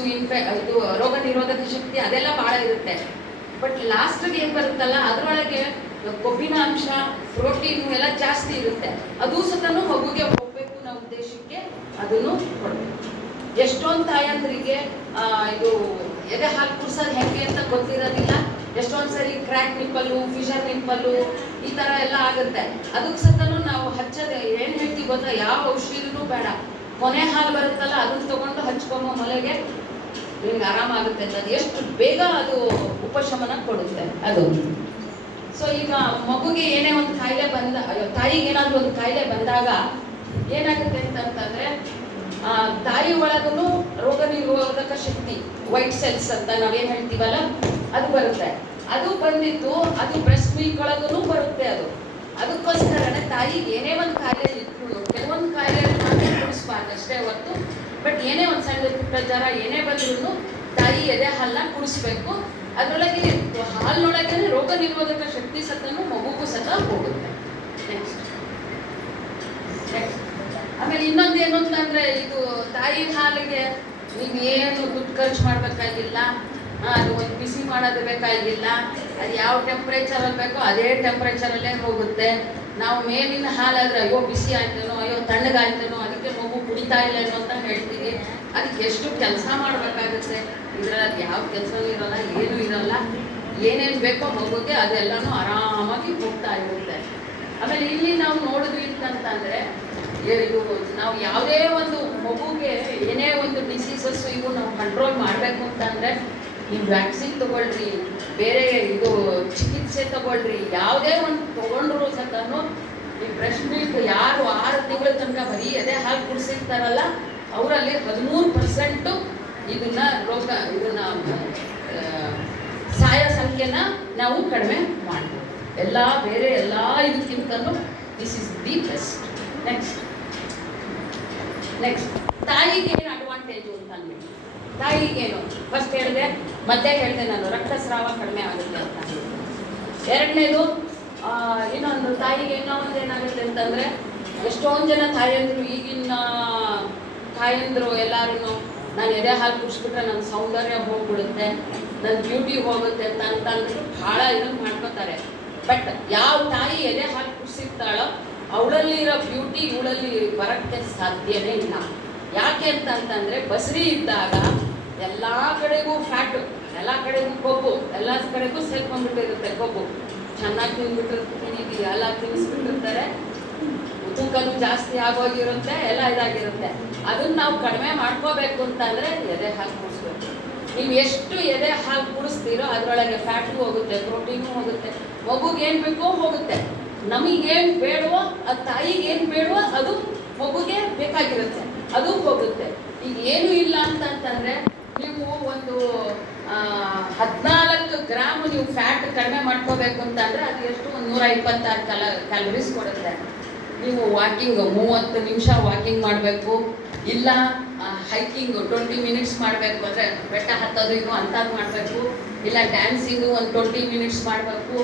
ಇದು ರೋಗ ನಿರೋಧಕ ಶಕ್ತಿ ಅದೆಲ್ಲ ಭಾಳ ಇರುತ್ತೆ. ಬಟ್ ಲಾಸ್ಟ್ಗೆ ಏನು ಬರುತ್ತಲ್ಲ ಅದರೊಳಗೆ ಕೊಬ್ಬಿನ ಅಂಶ, ಪ್ರೋಟೀನು ಎಲ್ಲ ಜಾಸ್ತಿ ಇರುತ್ತೆ. ಅದು ಸತನು ಮಗುಗೆ ಹೋಗ್ಬೇಕು ಅನ್ನೋ ಉದ್ದೇಶಕ್ಕೆ ಅದನ್ನು ಕೊಡಬೇಕು. ಎಷ್ಟೊಂದು ತಾಯಂದ್ರಿಗೆ ಇದು ಎದೆ ಹಾಲು ಕುಡ್ಸೋದು ಹೆಂಗೆ ಅಂತ ಗೊತ್ತಿರೋದಿಲ್ಲ. ಎಷ್ಟೊಂದು ಸರಿ ಕ್ರ್ಯಾಕ್ ನಿಪ್ಪಲ್ಲು, ಫಿಶರ್ ನಿಪ್ಪಲ್ಲು ಈ ಥರ ಎಲ್ಲ ಆಗುತ್ತೆ. ಅದಕ್ಕೆ ಸತನು ನಾವು ಹಚ್ಚೋದು ಏನು ಹೇಳ್ತೀವಿ ಗೊತ್ತಾ, ಯಾವ ಔಷಧಿನೂ ಬೇಡ, ಕೊನೆ ಹಾಲು ಬರುತ್ತಲ್ಲ ಅದನ್ನು ತಗೊಂಡು ಹಚ್ಕೊಂಬ ಮೊಲೆಗೆ ನಿಮ್ಗೆ ಆರಾಮಾಗುತ್ತೆ ಅಂತ. ಅದು ಎಷ್ಟು ಬೇಗ ಅದು ಉಪಶಮನ ಕೊಡುತ್ತೆ ಅದು. ಸೊ ಈಗ ಮಗುಗೆ ಏನೇ ಒಂದು ಕಾಯಿಲೆ ತಾಯಿಗೆ ಏನಾದರೂ ಒಂದು ಕಾಯಿಲೆ ಬಂದಾಗ ಏನಾಗುತ್ತೆ ಅಂತಂತಂದ್ರೆ, ತಾಯಿ ಒಳಗೂ ರೋಗ ನಿರೋಧಕ ಶಕ್ತಿ, ವೈಟ್ ಸೆಲ್ಸ್ ಅಂತ ನಾವೇನು ಹೇಳ್ತೀವಲ್ಲ ಅದು ಬರುತ್ತೆ. ಅದು ಬಂದಿದ್ದು ಅದು ಬ್ರೆಸ್ಟ್ ಮಿಲ್ಕ್ ಒಳಗೂ ಬರುತ್ತೆ. ಅದಕ್ಕೋಸ್ಕರನೇ ತಾಯಿಗೆ ಏನೇ ಒಂದು ಕಾಯಿಲೆ ಇಟ್ಕೊಂಡು, ಕೆಲವೊಂದು ಕಾಯಿಲೆ ಮಾತ್ರ ಕುಡಿಸ್ಬಾರ್ದು ಅಷ್ಟೇ ಹೊತ್ತು. ಬಟ್ ಏನೇ ಒಂದು ಸಣ್ಣ ಪುಟ್ಟ ಜ್ವರ ಏನೇ ಬಂದ್ರೂ ತಾಯಿ ಎದೆ ಹಾಲನ್ನ ಕುಡಿಸ್ಬೇಕು. ಅದರೊಳಗೆ ಹಾಲಿನೊಳಗೆ ರೋಗ ನಿರೋಧಕ ಶಕ್ತಿ ಸತನು ಮಗುಗೂ ಸತ ಹೋಗುತ್ತೆ. ನೆಕ್ಸ್ಟ್ ಆಮೇಲೆ ಇನ್ನೊಂದೇನು ಅಂತಂದ್ರೆ, ಇದು ತಾಯಿ ಹಾಲಿಗೆ ನೀವು ಏನು ದುಡ್ಡು ಖರ್ಚು ಮಾಡ್ಬೇಕಾಗಿಲ್ಲ, ಅದು ಒಂದು ಬಿಸಿ ಮಾಡೋದು ಬೇಕಾಗಿಲ್ಲ. ಅದು ಯಾವ ಟೆಂಪ್ರೇಚರಲ್ಲಿ ಬೇಕೋ ಅದೇ ಟೆಂಪ್ರೇಚರಲ್ಲೇ ಹೋಗುತ್ತೆ. ನಾವು ಮೇಲಿನ ಹಾಲಾದ್ರೆ ಅಯ್ಯೋ ಬಿಸಿ ಆಯ್ತೇನೋ, ಅಯ್ಯೋ ತಣ್ಣಗಾಯ್ತೇನೋ, ಅದಕ್ಕೆ ಮಗು ಕುಡಿತಾ ಇಲ್ಲೇನೋ ಅಂತ ಹೇಳ್ತೀವಿ. ಅದಕ್ಕೆ ಎಷ್ಟು ಕೆಲಸ ಮಾಡಬೇಕಾಗುತ್ತೆ. ಇದರಲ್ಲಿ ಯಾವ ಕೆಲಸನೂ ಇರೋಲ್ಲ, ಏನೂ ಇರೋಲ್ಲ. ಏನೇನು ಬೇಕೋ ಮಗುಗೆ ಅದೆಲ್ಲನೂ ಆರಾಮಾಗಿ ಹೋಗ್ತಾ ಇರುತ್ತೆ. ಆಮೇಲೆ ಇಲ್ಲಿ ನಾವು ನೋಡಿದ್ವಿ ಅಂತಂತಂದರೆ, ಇದು ನಾವು ಯಾವುದೇ ಒಂದು ಮಗುಗೆ ಏನೇ ಒಂದು ಡಿಸೀಸಸ್ಸು ಇವು ನಾವು ಕಂಟ್ರೋಲ್ ಮಾಡಬೇಕು ಅಂತಂದರೆ, ನೀವು ವ್ಯಾಕ್ಸಿನ್ ತೊಗೊಳ್ರಿ, ಬೇರೆ ಇದು ಚಿಕಿತ್ಸೆ ತೊಗೊಳ್ರಿ, ಯಾವುದೇ ಒಂದು ತೊಗೊಂಡ್ರು ಸತನು ಈ ಬ್ರೆಸ್ಟ್ ಮಿಲ್ಕ್ ಯಾರು 6 ತಿಂಗಳ ತನಕ ಬರೀ ಎದೆ ಹಾಲು ಕುಡಿಸಿರ್ತಾರಲ್ಲ ಅವರಲ್ಲಿ 13% ಇದನ್ನ ಸಾಯೋ ಸಂಖ್ಯೆನ ನಾವು ಕಡಿಮೆ ಮಾಡ್ಬೋದು. ಬೇರೆ ಎಲ್ಲ ಇದಕ್ಕಿಂತಲೂ this is the best. Next ತಾಯಿಗೆ ಏನು ಅಡ್ವಾಂಟೇಜು ಅಂತ ಅಂದ್ಬಿಟ್ಟು, ತಾಯಿಗೇನು ಫಸ್ಟ್ ಹೇಳಿದೆ, ಮತ್ತೆ ಹೇಳಿದೆ ನಾನು, ರಕ್ತಸ್ರಾವ ಕಡಿಮೆ ಆಗುತ್ತೆ ಅಂತ. ಎರಡನೇದು ಇನ್ನೊಂದು ತಾಯಿಗೆ ಇನ್ನೊಂದು ಏನಾಗುತ್ತೆ ಅಂತಂದರೆ, ಎಷ್ಟೊಂದು ಜನ ತಾಯಂದರು, ಈಗಿನ ತಾಯಂದರು ಎಲ್ಲರೂ ನಾನು ಎದೆ ಹಾಲು ಕುಡಿಸ್ಬಿಟ್ರೆ ನನ್ನ ಸೌಂದರ್ಯ ಹೋಗ್ಬಿಡುತ್ತೆ, ನನ್ನ ಬ್ಯೂಟಿ ಹೋಗುತ್ತೆ ಅಂತ ಅಂದ್ಬಿಟ್ಟು ಭಾಳ ಇದನ್ನು ಮಾಡ್ಕೋತಾರೆ. ಬಟ್ ಯಾವ ತಾಯಿ ಎದೆ ಹಾಲು ಕುಡಿಸಿರ್ತಾಳೋ ಅವಳಲ್ಲಿರೋ ಬ್ಯೂಟಿ ಇವಳಲ್ಲಿ ಬರೋಕ್ಕೆ ಸಾಧ್ಯನೇ ಇಲ್ಲ. ಯಾಕೆ ಅಂತಂತಂದರೆ, ಬಸರಿ ಇದ್ದಾಗ ಎಲ್ಲ ಕಡೆಗೂ ಫ್ಯಾಟು, ಎಲ್ಲ ಕಡೆಗೂ ಕೊಬ್ಬು, ಎಲ್ಲ ಕಡೆಗೂ ಸೇರ್ಕೊಂಡ್ಬಿಟ್ಟಿರುತ್ತೆ ಕೊಬ್ಬು. ಚೆನ್ನಾಗಿ ತಿಂದ್ಬಿಟ್ಟಿರ್ತೀನಿ, ಎಲ್ಲ ತಿನ್ನಿಸ್ಬಿಟ್ಟಿರ್ತಾರೆ, ತೂಕನೂ ಜಾಸ್ತಿ ಆಗೋಗಿರುತ್ತೆ, ಎಲ್ಲ ಇದಾಗಿರುತ್ತೆ. ಅದನ್ನು ನಾವು ಕಡಿಮೆ ಮಾಡ್ಕೋಬೇಕು ಅಂತಂದರೆ ಎದೆ ಹಾಲು ಕುಡಿಸ್ಬೇಕು. ನೀವು ಎಷ್ಟು ಎದೆ ಹಾಲು ಕುಡಿಸ್ತೀರೋ ಅದರೊಳಗೆ ಫ್ಯಾಟು ಹೋಗುತ್ತೆ, ಪ್ರೋಟೀನು ಹೋಗುತ್ತೆ, ಮಗುಗೇನು ಬೇಕೋ ಹೋಗುತ್ತೆ. ನಮಗೇನು ಬೇಡವೋ, ಅದು ತಾಯಿಗೆ ಏನು ಬೇಡವೋ ಅದು ಮಗುಗೆ ಬೇಕಾಗಿರುತ್ತೆ, ಅದು ಹೋಗುತ್ತೆ. ಈಗ ಏನೂ ಇಲ್ಲ ಅಂತಂತಂದರೆ, ನೀವು ಒಂದು 14 ಗ್ರಾಮ್ ನೀವು ಫ್ಯಾಟ್ ಕಡಿಮೆ ಮಾಡ್ಕೋಬೇಕು ಅಂತಂದರೆ ಅದು ಎಷ್ಟು, ಒಂದು 126 ಕ್ಯಾಲರೀಸ್ ಕೊಡುತ್ತೆ. ನೀವು ವಾಕಿಂಗ್ 30 ನಿಮಿಷ ವಾಕಿಂಗ್ ಮಾಡಬೇಕು, ಇಲ್ಲ ಹೈಕಿಂಗು 20 ಮಿನಿಟ್ಸ್ ಮಾಡಬೇಕು, ಅಂದರೆ ಬೆಟ್ಟ ಹತ್ತೋದು ಇದು ಅಂಥದ್ದು ಮಾಡಬೇಕು, ಇಲ್ಲ ಡ್ಯಾನ್ಸಿಂಗು ಒಂದು 20 ಮಿನಿಟ್ಸ್ ಮಾಡಬೇಕು,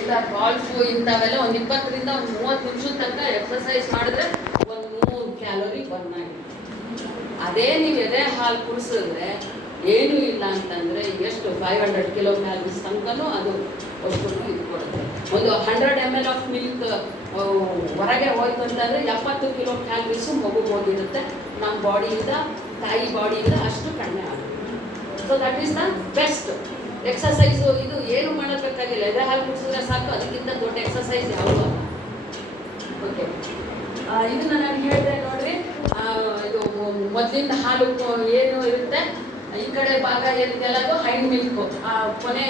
ಇಲ್ಲ ಗಾಲ್ಫು ಇಂಥವೆಲ್ಲ ಒಂದು 20ರಿಂದ ಒಂದು 30 ನಿಮಿಷದ ತನಕ ಎಕ್ಸಸೈಸ್ ಮಾಡಿದ್ರೆ ಒಂದು 100 ಕ್ಯಾಲೋರಿ ಬರ್ನ್ ಆಗಿದೆ. ಅದೇ ನೀವು ಎದೆ ಹಾಲು ಕುಡಿಸಿದ್ರೆ ಏನೂ ಇಲ್ಲ ಅಂತಂದರೆ ಎಷ್ಟು 500 ಕಿಲೋ ಕ್ಯಾಲರೀಸ್ ತನಕನೂ ಅದು ಅಷ್ಟು ಇದು ಕೊಡುತ್ತೆ. ಒಂದು 100 ml ಆಫ್ ಮಿಲ್ಕ್ ಹೊರಗೆ ಹೋಯ್ತು ಅಂತಂದರೆ 70 ಕಿಲೋ ಕ್ಯಾಲರೀಸು ಮಗುಗೆ ಹೋಗಿರುತ್ತೆ. ನಮ್ಮ ಬಾಡಿಯಿಂದ, ತಾಯಿ ಬಾಡಿಯಿಂದ ಅಷ್ಟು ಕಡಿಮೆ ಆಗುತ್ತೆ. So that is the best exercise. ಇದು ಏನು ಮಾಡಬೇಕಾಗಿಲ್ಲ, ಎದೆ ಹಾಲು ಕುಡಿಸಿದ್ರೆ ಸಾಕು, ಅದಕ್ಕಿಂತ ದೊಡ್ಡ ಎಕ್ಸಸೈಸ್ ಯಾವುದು ಅಲ್ಲ. ಓಕೆ, ಇದನ್ನ ನಾನು ಹೇಳಿದೆ ನೋಡ್ರಿ. ಇದು ಮೊದಲಿಂದ ಹಾಲು ಏನು ಇರುತ್ತೆ, ಈ ಕಡೆ ಭಾಗ ಏನಿದೆಯಲ್ಲ ಅದು ಹೈಂಡ್ ಮಿಲ್ಕು, ಕೊನೆ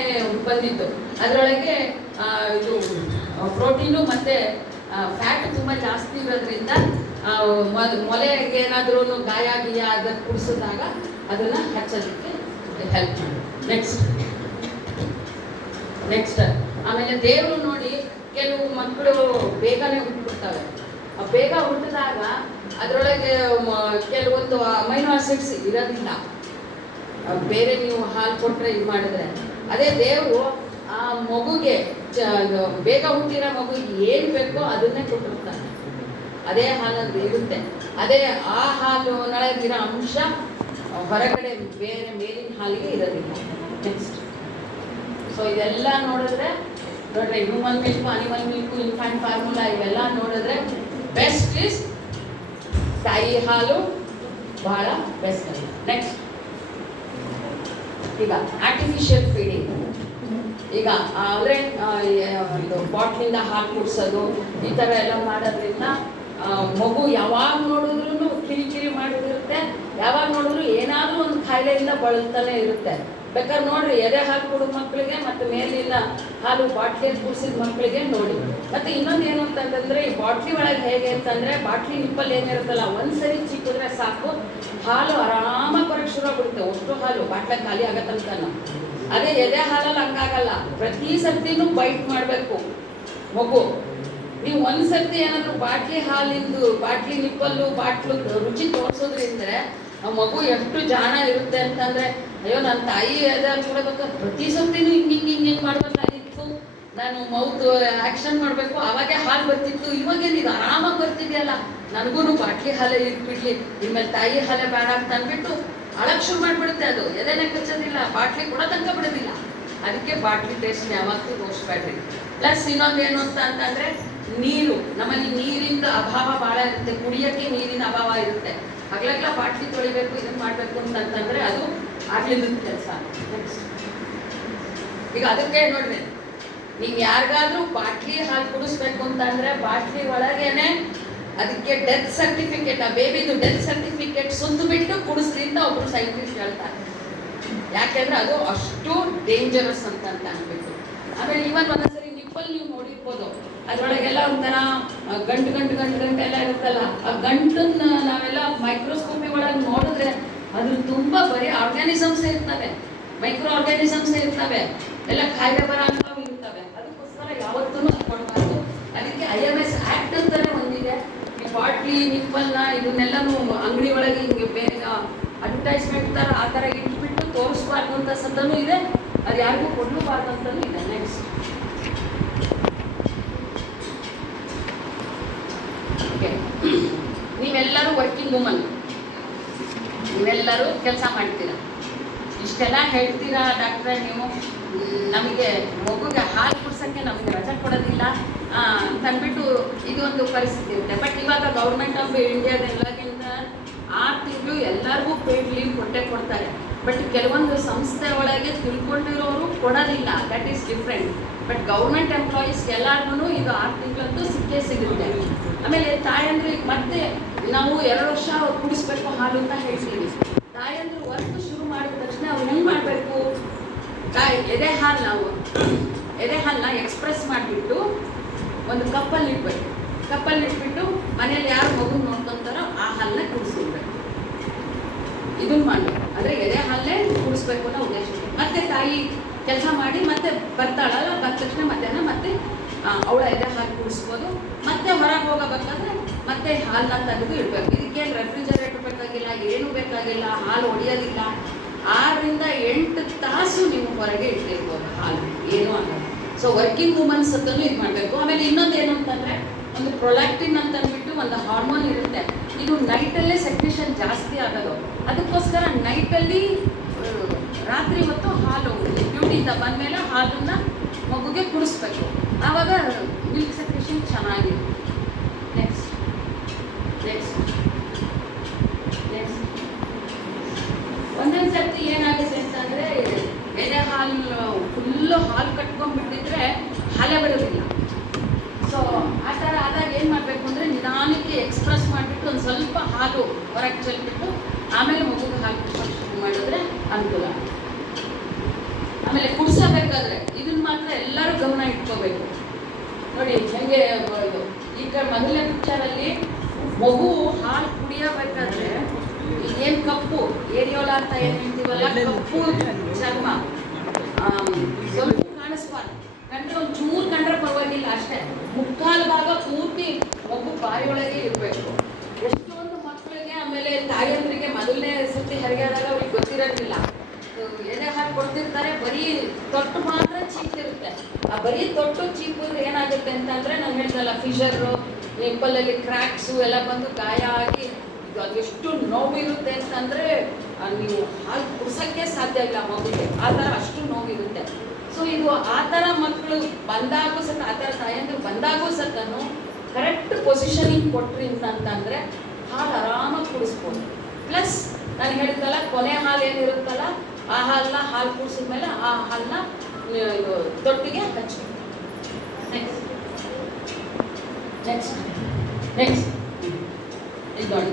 ಬಂದಿದ್ದು. ಅದರೊಳಗೆ ಇದು ಪ್ರೋಟೀನು ಮತ್ತು ಫ್ಯಾಟ್ ತುಂಬ ಜಾಸ್ತಿ ಇರೋದ್ರಿಂದ ಮೊಲೆಗೆ ಏನಾದ್ರೂ ಗಾಯ ಗೀಯ ಅದನ್ನು ಕುಡಿಸಿದಾಗ ಅದನ್ನು ಹಚ್ಚೋದಕ್ಕೆ ಹೆಲ್ಪ್ ಮಾಡಿ. ನೆಕ್ಸ್ಟ್ ಆಮೇಲೆ ದೇವರು ನೋಡಿ, ಕೆಲವು ಮಕ್ಕಳು ಬೇಗನೆ ಹುಟ್ಟುಬಿಡ್ತವೆ. ಬೇಗ ಹುಟ್ಟಿದಾಗ ಅದರೊಳಗೆ ಕೆಲವೊಂದು ಅಮೈನೋ ಆಸಿಡ್ಸ್ ಇರೋದಿಲ್ಲ. ಬೇರೆ ನೀವು ಹಾಲು ಕೊಟ್ಟರೆ ಇದು ಮಾಡಿದ್ರೆ, ಅದೇ ದೇವರು ಆ ಮಗುಗೆ ಬೇಗ ಹುಟ್ಟಿರೋ ಮಗುಗೆ ಏನು ಬೇಕೋ ಅದನ್ನೇ ಕೊಟ್ಟಿರ್ತಾನೆ. ಅದೇ ಹಾಲಲ್ಲಿ ಇರುತ್ತೆ. ಅದೇ ಆ ಹಾಲಿನೊಳಗಿರೋ ಅಂಶ ಹೊರಗಡೆ ಬೇರೆ ಮೇಲಿನ ಹಾಲಿಗೆ ಇರೋದಿಲ್ಲ. ನೆಕ್ಸ್ಟ್, ಸೊ ಇದೆಲ್ಲ ನೋಡಿದ್ರೆ ನೋಡ್ರಿ, human milk, animal milk, infant formula ಇವೆಲ್ಲ ನೋಡಿದ್ರೆ ಬೆಸ್ಟ್ ಇಸ್ ತಾಯಿ ಹಾಲು ಬಹಳ ಬೆಸ್ಟ್ ಅಲ್ಲ. ನೆಕ್ಸ್ಟ್, ಈಗ ಆರ್ಟಿಫಿಷಿಯಲ್ ಫೀಡಿಂಗ್. ಈಗ ಅಂದರೆ ಇದು ಬಾಟ್ಲಿಂದ ಹಾಲು ಕುಡಿಸೋದು, ಈ ಥರ ಎಲ್ಲ ಮಾಡೋದ್ರಿಂದ ಮಗು ಯಾವಾಗ ನೋಡಿದ್ರೂ ಕಿರಿಕಿರಿ ಮಾಡಿರುತ್ತೆ. ಯಾವಾಗ ನೋಡಿದ್ರು ಏನಾದರೂ ಒಂದು ಕಾಯಿಲೆಯಿಂದ ಬಳಲ್ತಾನೆ ಇರುತ್ತೆ. ಬೇಕಾದ್ರೆ ನೋಡ್ರಿ, ಎದೆ ಹಾಲು ಕೊಡೋ ಮಕ್ಕಳಿಗೆ ಮತ್ತು ಮೇಲಿನ ಹಾಲು ಬಾಟ್ಲಿಯಲ್ಲಿ ಕುಡಿಸಿದ ಮಕ್ಕಳಿಗೆ ನೋಡಿ. ಮತ್ತು ಇನ್ನೊಂದು ಏನು ಅಂತಂದರೆ, ಈ ಬಾಟ್ಲಿ ಒಳಗೆ ಹೇಗೆ ಅಂತಂದರೆ, ಬಾಟ್ಲಿ ನಿಪ್ಪಲ್ಲಿ ಏನಿರುತ್ತಲ್ಲ, ಒಂದ್ಸರಿ ಚಿಕ್ಕಿದ್ರೆ ಸಾಕು ಹಾಲು ಆರಾಮಾಗಿ ಬರೋಕ್ಕೆ ಶುರು ಆಗ್ಬಿಡುತ್ತೆ. ಅಷ್ಟು ಹಾಲು ಬಾಟ್ಲಾಗ ಖಾಲಿ ಆಗತ್ತಂತಾನ. ಅದೇ ಎದೆ ಹಾಲಲ್ಲಿ ಹಂಗಾಗಲ್ಲ. ಪ್ರತಿ ಸರ್ತಿನೂ ಬೈಟ್ ಮಾಡಬೇಕು ಮಗು. ನೀವು ಒಂದ್ಸರ್ತಿ ಏನಾದರೂ ಬಾಟ್ಲಿ ಹಾಲಿಂದು ಬಾಟ್ಲಿ ನಿಪ್ಪಲ್ಲು ಬಾಟ್ಲು ರುಚಿ ತೋರಿಸೋದ್ರಿಂದ್ರೆ ಆ ಮಗು ಎಷ್ಟು ಜಾಣ ಇರುತ್ತೆ ಅಂತಂದರೆ, ಅಯ್ಯೋ ನನ್ನ ತಾಯಿ ಎದೆ ಹಾಲು ಕೊಡಬೇಕಾದ್ರೆ ಪ್ರತಿ ಸರ್ತಿನೂ ಹಿಂಗೆ ಮಾಡ್ಬೇಕಾಗಿತ್ತು, ನಾನು ಮೌತ್ ಆ್ಯಕ್ಷನ್ ಮಾಡಬೇಕು, ಆವಾಗೇ ಹಾಲು ಬರ್ತಿತ್ತು. ಇವಾಗೇನು ಇದು ಆರಾಮಾಗಿ ಬರ್ತಿದೆಯಲ್ಲ, ನನಗೂ ಬಾಟ್ಲಿ ಹಾಲೇ ಇಟ್ಬಿಡ್ಲಿ, ಇನ್ಮೇಲೆ ತಾಯಿ ಹಾಲೇ ಬೇಡ ಅಂತ ಅಂದ್ಬಿಟ್ಟು ಅಳಕ್ಕೆ ಶುರು ಮಾಡಿಬಿಡುತ್ತೆ. ಅದು ಎದೆನೇ ಕಚ್ಚೋದಿಲ್ಲ, ಬಾಟ್ಲಿ ಕೂಡ ತನಕ ಬಿಡೋದಿಲ್ಲ. ಅದಕ್ಕೆ ಬಾಟ್ಲಿ ಟೇಸ್ಟ್ ಯಾವತ್ತೂ ತೋರಿಸ್ಬೇಡ್ರಿ. ಪ್ಲಸ್ ಇನ್ನೊಂದು ಏನು ಅಂತಂದರೆ, ನೀರು. ನಮ್ಮಲ್ಲಿ ನೀರಿಂದ ಅಭಾವ ಭಾಳ ಇರುತ್ತೆ, ಕುಡಿಯೋಕ್ಕೆ ನೀರಿನ ಅಭಾವ ಇರುತ್ತೆ. ಹಗಲೆಲ್ಲ ಬಾಟ್ಲಿ ತೊಳಿಬೇಕು, ಇದನ್ನು ಮಾಡಬೇಕು ಅಂತಂತಂದರೆ ಅದು ಆಗ್ಲಿದ್ದು ಕೆಲಸ. ಈಗ ಅದಕ್ಕೆ ನೋಡ್ರಿ, ನೀವು ಯಾರಿಗಾದ್ರೂ ಬಾಟ್ಲಿ ಹಾಲು ಕುಡಿಸ್ಬೇಕು ಅಂತಂದರೆ ಬಾಟ್ಲಿ ಒಳಗೇನೆ ಅದಕ್ಕೆ ಡೆತ್ ಸರ್ಟಿಫಿಕೇಟ್, ಆ ಬೇಬಿದು ಡೆತ್ ಸರ್ಟಿಫಿಕೇಟ್ ಸುಂದು ಬಿಟ್ಟು ಕುಡಿಸ್ಲಿ ಅಂತ ಒಬ್ಬರು ಸೈಂಟಿಸ್ಟ್ ಹೇಳ್ತಾರೆ. ಯಾಕೆಂದರೆ ಅದು ಅಷ್ಟು ಡೇಂಜರಸ್ ಅಂತ ಅಂದ್ಬಿಟ್ಟು. ಆಮೇಲೆ ಇವನ್ ಒಂದೊಂದ್ಸರಿ ನಿಪ್ಪಲ್ಲಿ ನೀವು ನೋಡಿರ್ಬೋದು, ಅದರೊಳಗೆಲ್ಲ ಒಂಥರ ಗಂಟು ಎಲ್ಲ ಇರುತ್ತಲ್ಲ, ಆ ಗಂಟನ್ನು ನಾವೆಲ್ಲ ಮೈಕ್ರೋಸ್ಕೋಪಿ ಒಳಗೆ ನೋಡಿದ್ರೆ ಅದ್ರ ತುಂಬ ಬರೀ ಆರ್ಗ್ಯಾನಿಸಮ್ಸ್ ಇರ್ತವೆ, ಮೈಕ್ರೋ ಆರ್ಗ್ಯಾನಿಸಮ್ಸ್ ಇರ್ತವೆ, ಎಲ್ಲ ಕಾಯಿಲೆ ಬರೋಂಥವು ಇರ್ತವೆ. ಅದಕ್ಕೋಸ್ಕರ ಯಾವತ್ತೂ ಕೊಡಬಾರ್ದು. ಅದಕ್ಕೆ IMS ಆ್ಯಕ್ಟ್ ಅಂತಲೇ ಒಂದಿದೆ. ಈ ಬಾಟ್ಲಿ ನಿಪ್ಪಲ್ನ ಇದನ್ನೆಲ್ಲನೂ ಅಂಗಡಿ ಒಳಗೆ ಹಿಂಗೆ ಬೇಗ ಅಡ್ವರ್ಟೈಸ್ಮೆಂಟ್ ಥರ ಆ ಥರ ಇಟ್ಬಿಟ್ಟು ತೋರಿಸ್ಬಾರ್ದು ಅಂತ ಸತ್ತನೂ ಇದೆ, ಅದು ಯಾರಿಗೂ ಕೊಡಲೂಬಾರ್ದು ಅಂತಲೂ ಇದೆ. ನೆಕ್ಸ್ಟ್, ಓಕೆ, ನೀವೆಲ್ಲರೂ ವರ್ಕಿಂಗ್ ವುಮನ್, ನೀವೆಲ್ಲರೂ ಕೆಲಸ ಮಾಡ್ತೀರಾ. ಇಷ್ಟೆಲ್ಲ ಹೇಳ್ತೀರಾ ಡಾಕ್ಟ್ರೆ, ನೀವು ನಮಗೆ ಮಗುಗೆ ಹಾಲು ಕುಡ್ಸೋಕ್ಕೆ ನಮಗೆ ರಜೆ ಕೊಡೋದಿಲ್ಲ ಅಂತಂದ್ಬಿಟ್ಟು ಇದು ಒಂದು ಪರಿಸ್ಥಿತಿ ಇರುತ್ತೆ. ಬಟ್ ಇವಾಗ ಗೌರ್ಮೆಂಟ್ ಆಫ್ ಇಂಡಿಯಾದೆಲ್ಲಗಿಂತ 6 ತಿಂಗಳು ಎಲ್ಲರಿಗೂ ಪೇಯ್ಡ್ ಲೀವ್ ಕೊಡ್ತಾರೆ. ಬಟ್ ಕೆಲವೊಂದು ಸಂಸ್ಥೆ ಒಳಗೆ ತಿಳ್ಕೊಂಡಿರೋರು ಕೊಡೋದಿಲ್ಲ, that is different. But government employees ಎಲ್ಲರಿಗೂ ಇದು 6 ತಿಂಗಳಂತೂ ಸಿಕ್ಕೇ ಸಿಗುತ್ತೆ. ಆಮೇಲೆ ತಾಯಂದ್ರು ಈಗ ಮತ್ತೆ ನಾವು 2 ವರ್ಷ ಕುಡಿಸ್ಬೇಕು ಹಾಲು ಅಂತ ಹೇಳ್ತೀವಿ. ತಾಯಂದ್ರು ವರ್ಕ್ ಶುರು ಮಾಡಿದ ತಕ್ಷಣ ಅವ್ರು ಹೆಂಗೆ ಮಾಡಬೇಕು, ಎದೆ ಹಾಲನ್ನ ಎಕ್ಸ್ಪ್ರೆಸ್ ಮಾಡಿಬಿಟ್ಟು ಒಂದು ಕಪ್ಪಲ್ಲಿ ಇಟ್ಬಿಟ್ಟು ಮನೇಲಿ ಯಾರು ಮಗು ನೋಡ್ಕೊತಾರೋ ಆ ಹಾಲನ್ನ ಕುಡಿಸ್ಬಿಡ್ಬೇಕು. ಇದನ್ನು ಮಾಡಬೇಕು. ಅಂದರೆ ಎದೆ ಹಾಲೇ ಕುಡಿಸ್ಬೇಕು ಅನ್ನೋ ಉದ್ದೇಶ. ಮತ್ತೆ ತಾಯಿ ಕೆಲಸ ಮಾಡಿ ಮತ್ತೆ ಬರ್ತಾಳಲ್ಲ, ಬಂದ ತಕ್ಷಣ ಮಧ್ಯಾಹ್ನ ಮತ್ತೆ ಅವಳ ಎದೆ ಹಾಲು ಕುಡಿಸ್ಬೋದು. ಮತ್ತೆ ಹೊರಗೆ ಹೋಗಬೇಕಾದ್ರೆ ಮತ್ತೆ ಹಾಲನ್ನ ತೆಗೆದು ಇಡಬೇಕು. ಇದಕ್ಕೇನು ರೆಫ್ರಿಜರೇಟರ್ ಬೇಕಾಗಿಲ್ಲ, ಏನೂ ಬೇಕಾಗಿಲ್ಲ, ಹಾಲು ಹೊಡೆಯೋದಿಲ್ಲ. 6 ರಿಂದ 8 ತಾಸು ನೀವು ಹೊರಗೆ ಇಟ್ಟಿರ್ಬೋದು ಹಾಲು, ಏನೂ ಆಗಲ್ಲ. ಸೊ ವರ್ಕಿಂಗ್ ವುಮನ್ಸ್ ಅಂತಲೂ ಇದು ಮಾಡಬೇಕು. ಆಮೇಲೆ ಇನ್ನೊಂದು ಏನು ಅಂತಂದರೆ, ಒಂದು ಪ್ರೊಲ್ಯಾಕ್ಟಿನ್ ಅಂತ ಅಂದ್ಬಿಟ್ಟು ಒಂದು ಹಾರ್ಮೋನ್ ಇರುತ್ತೆ. ಇದು ನೈಟಲ್ಲೇ ಸೆಕ್ರೇಷನ್ ಜಾಸ್ತಿ ಆಗೋದು. ಅದಕ್ಕೋಸ್ಕರ ನೈಟಲ್ಲಿ ರಾತ್ರಿ ಹೊತ್ತು ಹಾಲು ಡ್ಯೂಟಿಯಿಂದ ಬಂದಮೇಲೆ ಹಾಲನ್ನು ಮಗುಗೆ ಕುಡಿಸ್ಬೇಕು. ಆವಾಗ ಮಿಲ್ಕ್ ಸೆಕ್ರೇಷನ್ ಚೆನ್ನಾಗಿರುತ್ತೆ. ನೆಕ್ಸ್ಟ್ ನೆಕ್ಸ್ಟ್ ನೆಕ್ಸ್ಟ್ ಒಂದೊಂದು ಸರ್ತಿ ಏನಾಗುತ್ತೆ ಅಂತಂದರೆ ಎದೆ ಹಾಲು ಫುಲ್ಲು ಹಾಲು ಕಟ್ಕೊಂಡ್ಬಿಟ್ಟಿದ್ರೆ ಹಾಲೇ ಬರೋದಿಲ್ಲ. ಸೊ ಆ ಥರ ಆದಾಗ ಏನು ಮಾಡಬೇಕು ಅಂದರೆ ನಿಧಾನಕ್ಕೆ ಎಕ್ಸ್ಪ್ರೆಸ್ ಮಾಡಿಬಿಟ್ಟು ಒಂದು ಸ್ವಲ್ಪ ಹಾಲು ಹೊರಗೆ ಚೆಲ್ಬಿಟ್ಟು ಆಮೇಲೆ ಮಗುಗೆ ಹಾಲು ಕುಡಿಸೋಕೆ ಶುರು ಮಾಡಿದ್ರೆ ಅನುಕೂಲ. ಆಮೇಲೆ ಕುಡಿಸಬೇಕಾದ್ರೆ ಇದನ್ನು ಮಾತ್ರ ಎಲ್ಲರೂ ಗಮನ ಇಟ್ಕೋಬೇಕು. ನೋಡಿ ಹೆಂಗೆ ಈಗ ಮೊದಲನೇ ಪಿಕ್ಚರಲ್ಲಿ ಮಗು ಹಾಲು ಕುಡಿಯಬೇಕಾದ್ರೆ ಏನು ಕಪ್ಪು ಏರಿಯೋಲಾ ಅಂತ ಏನು ಹೇಳ್ತೀವಲ್ಲ, ಕಪ್ಪು ಚರ್ಮ ಸ್ವಲ್ಪ ಕಾಣಿಸ್ಬಾರ್ದು. ಕಂಡ್ರೆ ಒಂದು ಚೂರು ಕಂಡ್ರೆ ಪರವಾಗಿಲ್ಲ, ಅಷ್ಟೇ ಮುಕ್ಕಾಲು ಭಾಗ ಪೂರ್ತಿ ಮಗು ಬಾಯಿಯೊಳಗೆ ಇರಬೇಕು. ಎಷ್ಟೊಂದು ಮಕ್ಕಳಿಗೆ ಆಮೇಲೆ ತಾಯಂದ್ರಿಗೆ ಮೊದಲನೇ ಸರ್ತಿ ಹೆರಿಗೆ ಆದಾಗ ಅವ್ರಿಗೆ ಗೊತ್ತಿರೋದಿಲ್ಲ. ಎದೆ ಹಾಲು ಕೊಡ್ತಿರ್ತಾರೆ, ಬರೀ ತೊಟ್ಟು ಮಾತ್ರ ಚೀಪ್ತಿರುತ್ತೆ. ಆ ಬರೀ ತೊಟ್ಟು ಚೀಪಿದ್ರೆ ಏನಾಗುತ್ತೆ ಅಂತಂದರೆ ನಾನು ಹೇಳ್ದಲ್ಲ, ಫಿಶರು, ನಿಪ್ಪಲಲ್ಲಿ ಕ್ರ್ಯಾಕ್ಸು ಎಲ್ಲ ಬಂದು ಗಾಯ ಆಗಿ ಅದೆಷ್ಟು ನೋವಿರುತ್ತೆ ಅಂತಂದರೆ ನೀವು ಹಾಲು ಕುಡ್ಸೋಕ್ಕೆ ಸಾಧ್ಯ ಇಲ್ಲ ಮಗುಗೆ, ಆ ಥರ ಅಷ್ಟು ನೋವಿರುತ್ತೆ. ಸೊ ಇದು ಆ ಥರ ಮಕ್ಕಳು ಬಂದಾಗೂ ಸತ, ಆ ಥರ ತಾಯಂದಿರು ಬಂದಾಗೂ ಸತನು ಕರೆಕ್ಟ್ ಪೊಸಿಷನಿಂಗ್ ಕೊಟ್ರಿ ಅಂತಂದರೆ ಹಾಲು ಆರಾಮಾಗಿ ಕುಡಿಸ್ಬೋದು. ಪ್ಲಸ್ ನಾನು ಹೇಳಿದ್ದಲ್ಲ, ಕೊನೆ ಹಾಲು ಏನಿರುತ್ತಲ್ಲ ಆ ಹಾಲನ್ನ ಹಾಲು ಕುಡಿಸಿದ ಮೇಲೆ ಆ ಹಾಲನ್ನ ಇದು ತೊಟ್ಟಿಗೆ ಹಚ್ಚಬೇಕು. ನೆಕ್ಸ್ಟ್ ನೆಕ್ಸ್ಟ್ ನೆಕ್ಸ್ಟ್ ಇದು ನೋಡಿ,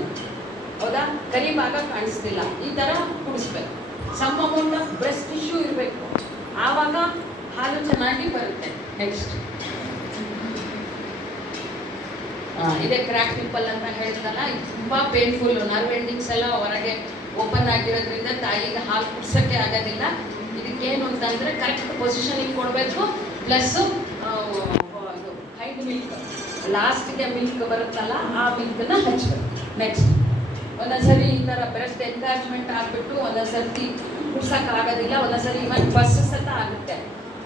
ಹೌದಾ, ಕರಿ ಭಾಗ ಕಾಣಿಸ್ತಿಲ್ಲ, ಈ ಥರ ಕುಡಿಸ್ಬೇಕು. Some amount of breast tissue ಇರಬೇಕು, ಆವಾಗ ಹಾಲು ಚೆನ್ನಾಗಿ ಬರುತ್ತೆ. ನೆಕ್ಸ್ಟ್ ಇದೇ ಕ್ರ್ಯಾಕ್ ನಿಪ್ಪಲ್ ಅಂತ ಹೇಳ್ತಲ್ಲ, ಇದು ತುಂಬ ಪೇನ್ಫುಲ್ಲು. ನರ್ವ್ ಎಂಡಿಂಗ್ಸ್ ಎಲ್ಲ ಹೊರಗೆ ಓಪನ್ ಆಗಿರೋದ್ರಿಂದ ತಾಯಿಗೆ ಹಾಲು ಕುಡ್ಸೋಕ್ಕೆ ಆಗೋದಿಲ್ಲ. ಇದಕ್ಕೇನು ಅಂತಂದರೆ ಕರೆಕ್ಟ್ ಪೊಸಿಷನಿಗೆ ಕೊಡಬೇಕು. ಪ್ಲಸ್ಸು ಹೈಂಡ್ ಮಿಲ್ಕ್, ಲಾಸ್ಟಿಗೆ ಮಿಲ್ಕ್ ಬರುತ್ತಲ್ಲ ಆ ಮಿಲ್ಕನ್ನು ಹಚ್ಚಬೇಕು. ನೆಕ್ಸ್ಟ್ ಒಂದೊಂದ್ಸರಿ ಈ ಥರ ಬ್ರೆಸ್ಟ್ ಎನ್ಕಾರ್ಜ್ಮೆಂಟ್ ಆಗಿಬಿಟ್ಟು ಒಂದೊಂದ್ಸರ್ತಿ ಕುಡ್ಸೋಕ್ಕಾಗೋದಿಲ್ಲ, ಒಂದೊಂದ್ಸರಿ ಇವನ್ ಬಸ್ ಸತ ಆಗುತ್ತೆ.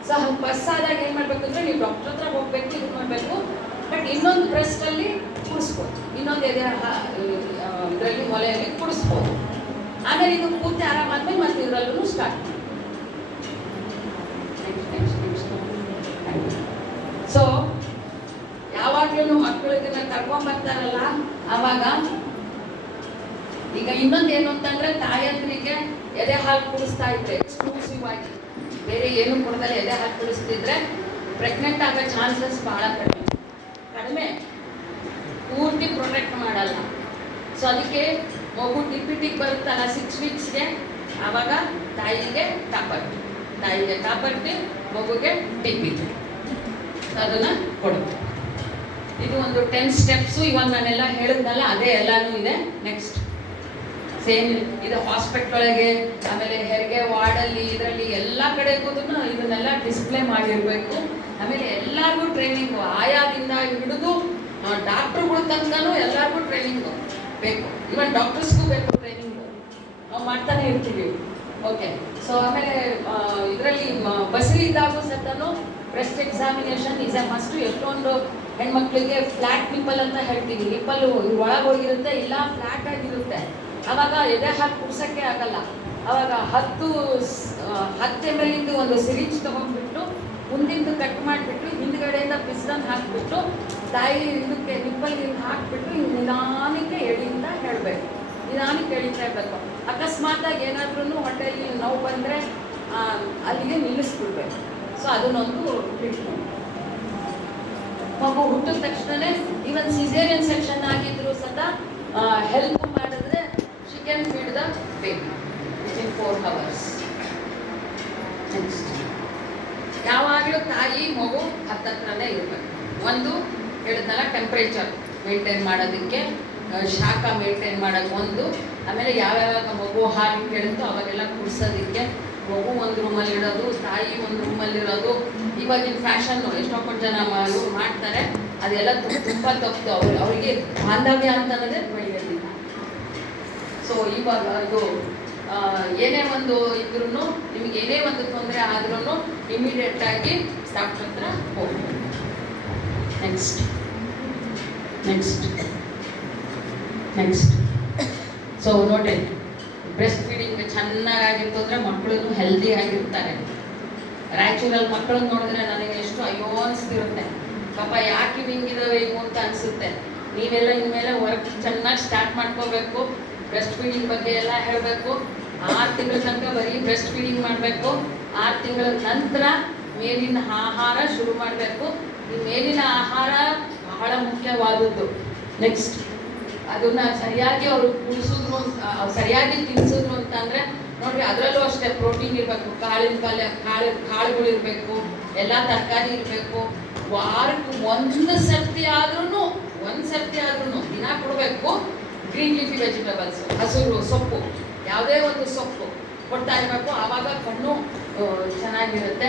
ಸೊ ಹಂಗೆ ಬಸ್ ಆದಾಗ ಏನು ಮಾಡಬೇಕು ಅಂದರೆ ನೀವು ಡಾಕ್ಟ್ರ್ ಹತ್ರ ಹೋಗಬೇಕು, ಇದು ಮಾಡಬೇಕು. ಬಟ್ ಇನ್ನೊಂದು ಬ್ರೆಸ್ಟಲ್ಲಿ ಕುಡಿಸ್ಬೋದು, ಇನ್ನೊಂದು ಎದೆ ಇದರಲ್ಲಿ ಮೊಲೆಯಲ್ಲಿ ಕುಡಿಸ್ಬೋದು. ಆಮೇಲೆ ಇದು ಪೂರ್ತಿ ಆರಾಮಾದ್ಮೇಲೆ ಮತ್ತೆ ಇದರಲ್ಲೂ ಸ್ಟಾರ್ಟ್ ಮಾಡಿ. ಸೊ ಯಾವಾಗಲೂ ಮಕ್ಕಳಿಗೆ ಕರ್ಕೊಂಡ್ಬರ್ತಾರಲ್ಲ ಆವಾಗ ಈಗ ಇನ್ನೊಂದು ಏನು ಅಂತಂದರೆ ತಾಯಂದ್ರಿಗೆ ಎದೆ ಹಾಲು ಕುಡಿಸ್ತಾ ಇದ್ರೆ ಎಕ್ಸ್ಕ್ಲೂಸಿವ್ ಆಗಿ ಬೇರೆ ಏನು ಕೊಡದಲ್ಲಿ ಎದೆ ಹಾಲು ಕುಡಿಸ್ತಿದ್ರೆ ಪ್ರೆಗ್ನೆಂಟ್ ಆಗೋ ಚಾನ್ಸಸ್ ಭಾಳ ಕಡಿಮೆ, ಪೂರ್ತಿ ಪ್ರೊಟೆಕ್ಟ್ ಮಾಡಲ್ಲ. ಸೊ ಅದಕ್ಕೆ ಮಗು ಟಿಪಿಟಿಗೆ ಬರುತ್ತಲ್ಲ 6 ವೀಕ್ಸ್ಗೆ, ಆವಾಗ ತಾಯಿಗೆ ಕಾಪರ್ಟಿ ಮಗುಗೆ ಟಿಪಿ ಅದನ್ನು ಕೊಡುತ್ತೆ. ಇದು ಒಂದು 10 ಸ್ಟೆಪ್ಸು. ಇವಾಗ ನಾನೆಲ್ಲ ಹೇಳಿದ್ನಲ್ಲ ಅದೇ ಎಲ್ಲನೂ ಇದೆ. ನೆಕ್ಸ್ಟ್ ಸೇಮ್ ಇದು ಹಾಸ್ಪಿಟ್ಲ್ ಒಳಗೆ, ಆಮೇಲೆ ಹೆರಿಗೆ ವಾರ್ಡಲ್ಲಿ, ಇದರಲ್ಲಿ ಎಲ್ಲ ಕಡೆಗೂ ಇದನ್ನೆಲ್ಲ ಡಿಸ್ಪ್ಲೇ ಮಾಡಿರಬೇಕು. ಆಮೇಲೆ ಎಲ್ಲರಿಗೂ ಟ್ರೈನಿಂಗು, ಆಯಾದಿಂದ ಹಿಡಿದು ಡಾಕ್ಟ್ರುಗಳ ತನಕನೂ ಎಲ್ಲರಿಗೂ ಟ್ರೈನಿಂಗು ಬೇಕು. ಇವನ್ ಡಾಕ್ಟರ್ಸ್ಗೂ ಬೇಕು ಟ್ರೈನಿಂಗು, ನಾವು ಮಾಡ್ತಾನೆ ಇರ್ತೀವಿ. ಓಕೆ. ಸೊ ಆಮೇಲೆ ಇದರಲ್ಲಿ ಬಸ್ಸಲ್ಲಿದ್ದಾಗೂ ಸತನು breast examination is a must. ಎಷ್ಟೊಂದು ಹೆಣ್ಮಕ್ಳಿಗೆ ಫ್ಲ್ಯಾಟ್ ನಿಪ್ಪಲ್ ಅಂತ ಹೇಳ್ತೀವಿ, ನಿಪ್ಪಲ್ಲು ಒಳಗೆ ಹೋಗಿರುತ್ತೆ, ಇಲ್ಲ ಫ್ಲ್ಯಾಟ್ ಆಗಿರುತ್ತೆ. ಆವಾಗ ಎದೆ ಹಾಲು ಕುಡ್ಸೋಕ್ಕೆ ಆಗಲ್ಲ. ಆವಾಗ 10 ml ಒಂದು ಸಿರಿಂಜ್ ತೊಗೊಂಡ್ಬಿಟ್ಟು ಮುಂದಿಂದು ಕಟ್ ಮಾಡಿಬಿಟ್ಟು ಹಿಂದ್ಗಡೆಯಿಂದ ಪಿಸ್ಟನ್ ಹಾಕಿಬಿಟ್ಟು ತಾಯಿ ಇದಕ್ಕೆ ನಿಪ್ಪಲ್ಲಿ ಹಾಕಿಬಿಟ್ಟು ಹಿಂಗೆ ನಿಧಾನಕ್ಕೆ ಎಳಿಯಿಂದ ಹೇಳಬೇಕು, ನಿಧಾನಕ್ಕೆ ಎಳಿತಾ ಇರಬೇಕು. ಅಕಸ್ಮಾತಾಗಿ ಏನಾದ್ರೂ ಹೊಟ್ಟೆಯಲ್ಲಿ ನೋವು ಬಂದರೆ ಅಲ್ಲಿಗೆ ನಿಲ್ಲಿಸ್ಬಿಡ್ಬೇಕು. ಸೊ ಅದನ್ನೊಂದು ಟ್ರೀಟ್ಮೆಂಟ್. ಮಗು ಹುಟ್ಟಿದ ತಕ್ಷಣವೇ ಈವನ್ ಸಿಸೇರಿಯನ್ ಸೆಕ್ಷನ್ ಆಗಿದ್ರು ಸತ ಹೆಲ್ಪ್ ಮಾಡಿದ್ರೆ she can feed the baby within 4 hours. Next ಯಾವಾಗಲೂ ತಾಯಿ ಮಗು ಹತ್ತತ್ರನೇ ಇರಬೇಕು. ಒಂದು ಹೇಳಿದ್ನಲ್ಲ, ಟೆಂಪ್ರೇಚರ್ ಮೇಂಟೈನ್ ಮಾಡೋದಕ್ಕೆ, ಶಾಖ ಮೇಂಟೈನ್ ಮಾಡೋದು ಒಂದು. ಆಮೇಲೆ ಯಾವ್ಯಾವಾಗ ಮಗು ಹಾಲು ಕೇಳುತ್ತೋ ಅವಾಗೆಲ್ಲ ಕುಡಿಸೋದಕ್ಕೆ ಮಗು ಒಂದು ರೂಮಲ್ಲಿ ಇಡೋದು, ತಾಯಿ ಒಂದು ರೂಮಲ್ಲಿರೋದು. ಇವಾಗಿನ ಫ್ಯಾಷನ್ನು ಎಷ್ಟೊಂದು ಜನ ಇವ್ರು ಮಾಡ್ತಾರೆ, ಅದೆಲ್ಲ ತುಂಬ ತಪ್ಪು. ಅವರಿಗೆ ಬಾಂಧವ್ಯ ಅಂತಂದರೆ ಬೆಳೆಯೋದಿಲ್ಲ. ಸೊ ಇವಾಗ ಇದು ಏನೇ ಒಂದು ಇದ್ರೂ, ನಿಮಗೆ ಏನೇ ಒಂದು ತೊಂದರೆ ಆದ್ರೂ ಇಮಿಡಿಯೇಟಾಗಿ ಡಾಕ್ಟ್ರ್ ಹತ್ರ ಹೋಗ್ಬೇಕು. ನೆಕ್ಸ್ಟ್ ನೆಕ್ಸ್ಟ್ ನೆಕ್ಸ್ಟ್ ಸೊ ನೋಡಿ, ಬ್ರೆಸ್ಟ್ ಫೀಡಿಂಗ್ ಚೆನ್ನಾಗಿತ್ತು ಅಂದರೆ ಮಕ್ಕಳು ಹೆಲ್ದಿ ಆಗಿರ್ತಾರೆ. ರಾಯಚೂರಲ್ಲಿ ಮಕ್ಕಳನ್ನ ನೋಡಿದ್ರೆ ನನಗೆ ಎಷ್ಟು ಅಯ್ಯೋ ಅನಿಸ್ತಿರುತ್ತೆ. ಪಾಪ ಯಾಕೆ ಹಿಂಗಿದಾವೆ ಇವು ಅಂತ ಅನಿಸುತ್ತೆ. ನೀವೆಲ್ಲ ಇನ್ಮೇಲೆ ವರ್ಕ್ ಚೆನ್ನಾಗಿ ಸ್ಟಾರ್ಟ್ ಮಾಡ್ಕೋಬೇಕು. ಬ್ರೆಸ್ಟ್ ಫೀಡಿಂಗ್ ಬಗ್ಗೆ ಎಲ್ಲ ಹೇಳಬೇಕು. 6 ತಿಂಗಳ ತನಕ ಬರೀ ಬ್ರೆಸ್ಟ್ ಫೀಡಿಂಗ್ ಮಾಡಬೇಕು. 6 ತಿಂಗಳ ನಂತರ ಮೇಲಿನ ಆಹಾರ ಶುರು ಮಾಡಬೇಕು. ಈ ಮೇಲಿನ ಆಹಾರ ಬಹಳ ಮುಖ್ಯವಾದದ್ದು. ನೆಕ್ಸ್ಟ್ ಅದನ್ನ ಸರಿಯಾಗಿ ಅವರು ಕುಡಿಸಿದ್ರು, ಸರಿಯಾಗಿ ತಿನ್ಸಿದ್ರು ಅಂತಂದರೆ ನೋಡ್ರಿ, ಅದರಲ್ಲೂ ಅಷ್ಟೇ ಪ್ರೋಟೀನ್ ಇರಬೇಕು, ಕಾಳಿನ ಪಲ್ಯ, ಕಾಳುಗಳಿರಬೇಕು, ಎಲ್ಲ ತರಕಾರಿ ಇರಬೇಕು. ವಾರಕ್ಕೆ ಒಂದು ಸರ್ತಿ ಆದ್ರೂ ದಿನ ಕೊಡಬೇಕು. ಗ್ರೀನ್ ಲೀಫಿ ವೆಜಿಟೇಬಲ್ಸ್, ಹಸಿರು ಸೊಪ್ಪು, ಯಾವುದೇ ಒಂದು ಸೊಪ್ಪು ಕೊಡ್ತಾ ಇರಬೇಕು. ಆವಾಗ ಕಣ್ಣು ಚೆನ್ನಾಗಿರುತ್ತೆ.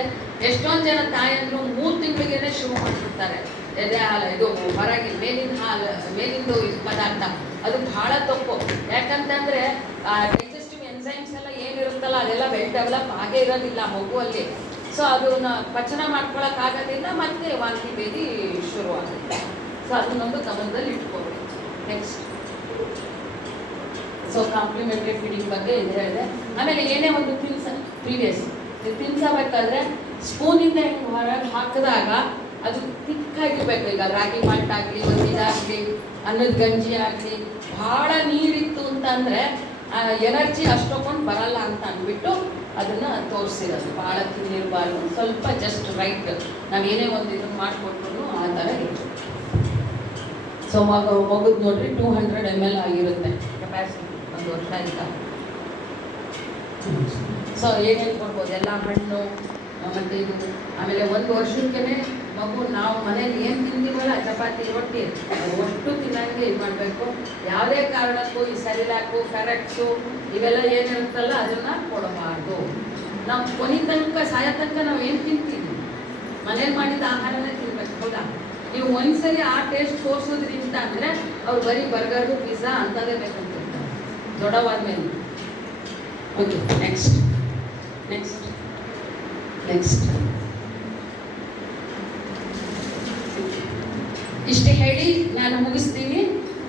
ಎಷ್ಟೊಂದು ಜನ ತಾಯಂದ್ರು 3 ತಿಂಗಳಿಗೇನೆ ಶುರು ಮಾಡಿಬಿಡ್ತಾರೆ ಎದೆ ಹಾಲು, ಇದು ಹೊರಗೆ ಮೇಲಿನ ಹಾಲು, ಮೇಲಿಂದು ಪದಾರ್ಥ. ಅದು ಬಹಳ ತಪ್ಪು. ಯಾಕಂತಂದರೆ ಡೈಜೆಸ್ಟಿವ್ ಎನ್ಸೈಮ್ಸ್ ಎಲ್ಲ ಏನಿರುತ್ತಲ್ಲ ಅದೆಲ್ಲ ವೆಲ್ ಡೆವಲಪ್ ಆಗೇ ಇರೋದಿಲ್ಲ ಮಗುವಲ್ಲಿ. ಸೊ ಅದನ್ನ ಪಚನ ಮಾಡ್ಕೊಳಕ್ಕಾಗೋದಿಲ್ಲ, ಮತ್ತೆ ವಾಂತಿ ಭೇದಿ ಶುರುವಾಗುತ್ತೆ. ಸೊ ಅದನ್ನೊಂದು ಗಮನದಲ್ಲಿ ಇಟ್ಕೋಬೇಕು. ನೆಕ್ಸ್ಟ್ ಸೊ ಕಾಂಪ್ಲಿಮೆಂಟರಿ ಫೀಡಿಂಗ್ ಬಗ್ಗೆ ಇದು ಹೇಳಿದೆ. ಆಮೇಲೆ ಏನೇ ಒಂದು ತಿನ್ಸಬೇಕಾದ್ರೆ ಸ್ಪೂನಿಂದ ಹಿಂಗೆ ಹೊರಗೆ ಹಾಕಿದಾಗ ಅದು ತಿಕ್ಕಾಗಿರ್ಬೇಕು. ಈಗ ರಾಗಿ ಮಾಲ್ಟ್ ಆಗಲಿ, ಒಂದು ಇದಾಗಲಿ, ಅನ್ನದ ಗಂಜಿ ಆಗಲಿ, ಭಾಳ ನೀರಿತ್ತು ಅಂತಂದರೆ ಎನರ್ಜಿ ಅಷ್ಟೊಂದು ಬರಲ್ಲ ಅಂತ ಅಂದ್ಬಿಟ್ಟು ಅದನ್ನು ತೋರಿಸಿರೋದು. ಭಾಳ ತಿನ್ನಿರಬಾರ್ದು, ಸ್ವಲ್ಪ ಜಸ್ಟ್ ರೈಟ್. ನಾವೇನೇ ಒಂದು ಇದನ್ನು ಮಾಡಿಕೊಟ್ರು ಆ ಥರ ಇತ್ತು. ಸೊ ಮಗುದು ನೋಡ್ರಿ 200 ml ಆಗಿರುತ್ತೆ ಕೆಪಾಸಿಟಿ ಒಂದು ವರ್ಷ ಆಯ್ತಾ. ಸೊ ಏನೇನು ಕೊಡ್ಬೋದು, ಎಲ್ಲ ಹಣ್ಣು ಮತ್ತು ಇದು. ಆಮೇಲೆ 1 ವರ್ಷಕ್ಕೆ ಮಗು ನಾವು ಮನೇಲಿ ಏನು ತಿಂತೀವಲ್ಲ, ಚಪಾತಿ, ರೊಟ್ಟಿ, ಒಟ್ಟು ತಿನ್ನಂಗೆ ಇದು ಮಾಡಬೇಕು. ಯಾವುದೇ ಕಾರಣಕ್ಕೂ ಈ ಸರಿಲಾಕು, ಫೆರೆಕ್ಸು ಇವೆಲ್ಲ ಏನಿರುತ್ತಲ್ಲ ಅದನ್ನು ಕೊಡಬಾರ್ದು. ನಾವು ಕೊನೆ ತನಕ ಸಾಯೋ ತನಕ ನಾವು ಏನು ತಿಂತೀವಿ, ಮನೇಲಿ ಮಾಡಿದ ಆಹಾರನೇ ತಿನ್ಬೇಕು. ಹೌದಾ? ನೀವು ಒಂದ್ಸರಿ ಆ ಟೇಸ್ಟ್ ತೋರಿಸೋದ್ರಿಂದ ಅಂದರೆ ಅವ್ರು ಬರೀ ಬರ್ಗರು, ಪಿಜ್ಜಾ ಅಂತದೇ ಬೇಕಂತಿರ್ತಾರೆ ದೊಡ್ಡವಾದ ಮೇಲೆ. ಓಕೆ, ನೆಕ್ಸ್ಟ್ ಇಷ್ಟು ಹೇಳಿ ನಾನು ಮುಗಿಸ್ತೀನಿ.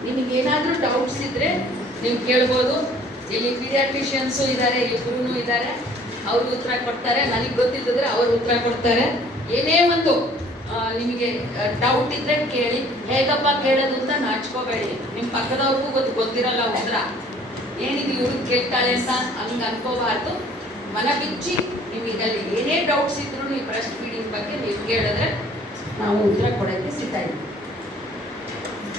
ನಿಮಗೇನಾದರೂ ಡೌಟ್ಸ್ ಇದ್ದರೆ ನೀವು ಕೇಳ್ಬೋದು. ಇಲ್ಲಿ ಪೀಡಿಯಾಟ್ರಿಷಿಯನ್ಸು ಇದ್ದಾರೆ, ಇಬ್ಬರೂ ಇದ್ದಾರೆ, ಅವರು ಉತ್ತರ ಕೊಡ್ತಾರೆ. ನನಗೆ ಗೊತ್ತಿದ್ದರೆ ಅವರು ಉತ್ತರ ಕೊಡ್ತಾರೆ. ಏನೇ ಒಂದು ನಿಮಗೆ ಡೌಟ್ ಇದ್ದರೆ ಕೇಳಿ. ಹೇಗಪ್ಪ ಕೇಳೋದು ಅಂತ ನಾಚ್ಕೋಬೇಡಿ. ನಿಮ್ಮ ಪಕ್ಕದವ್ರಿಗೂ ಗೊತ್ತಿರಲ್ಲ ಉತ್ತರ. ಏನಿದೆ ಇವ್ರಿಗೆ ಕೇಳ್ತಾಳೆ ಅಂತ ಹಂಗೆ ಅನ್ಕೋಬಾರ್ದು. ಮನ ಬಿಚ್ಚಿ ನಿಮಗಲ್ಲಿ ಏನೇ ಡೌಟ್ಸ್ ಇದ್ರೂ ನೀವು ಬ್ರೆಸ್ಟ್ ಫೀಡಿಂಗ್ ಬಗ್ಗೆ ನೀವು ಕೇಳಿದ್ರೆ ನಾವು ಉತ್ತರ ಕೊಡೋಕ್ಕೆ ಸಿದ್ಧ ಇದ್ದೀವಿ.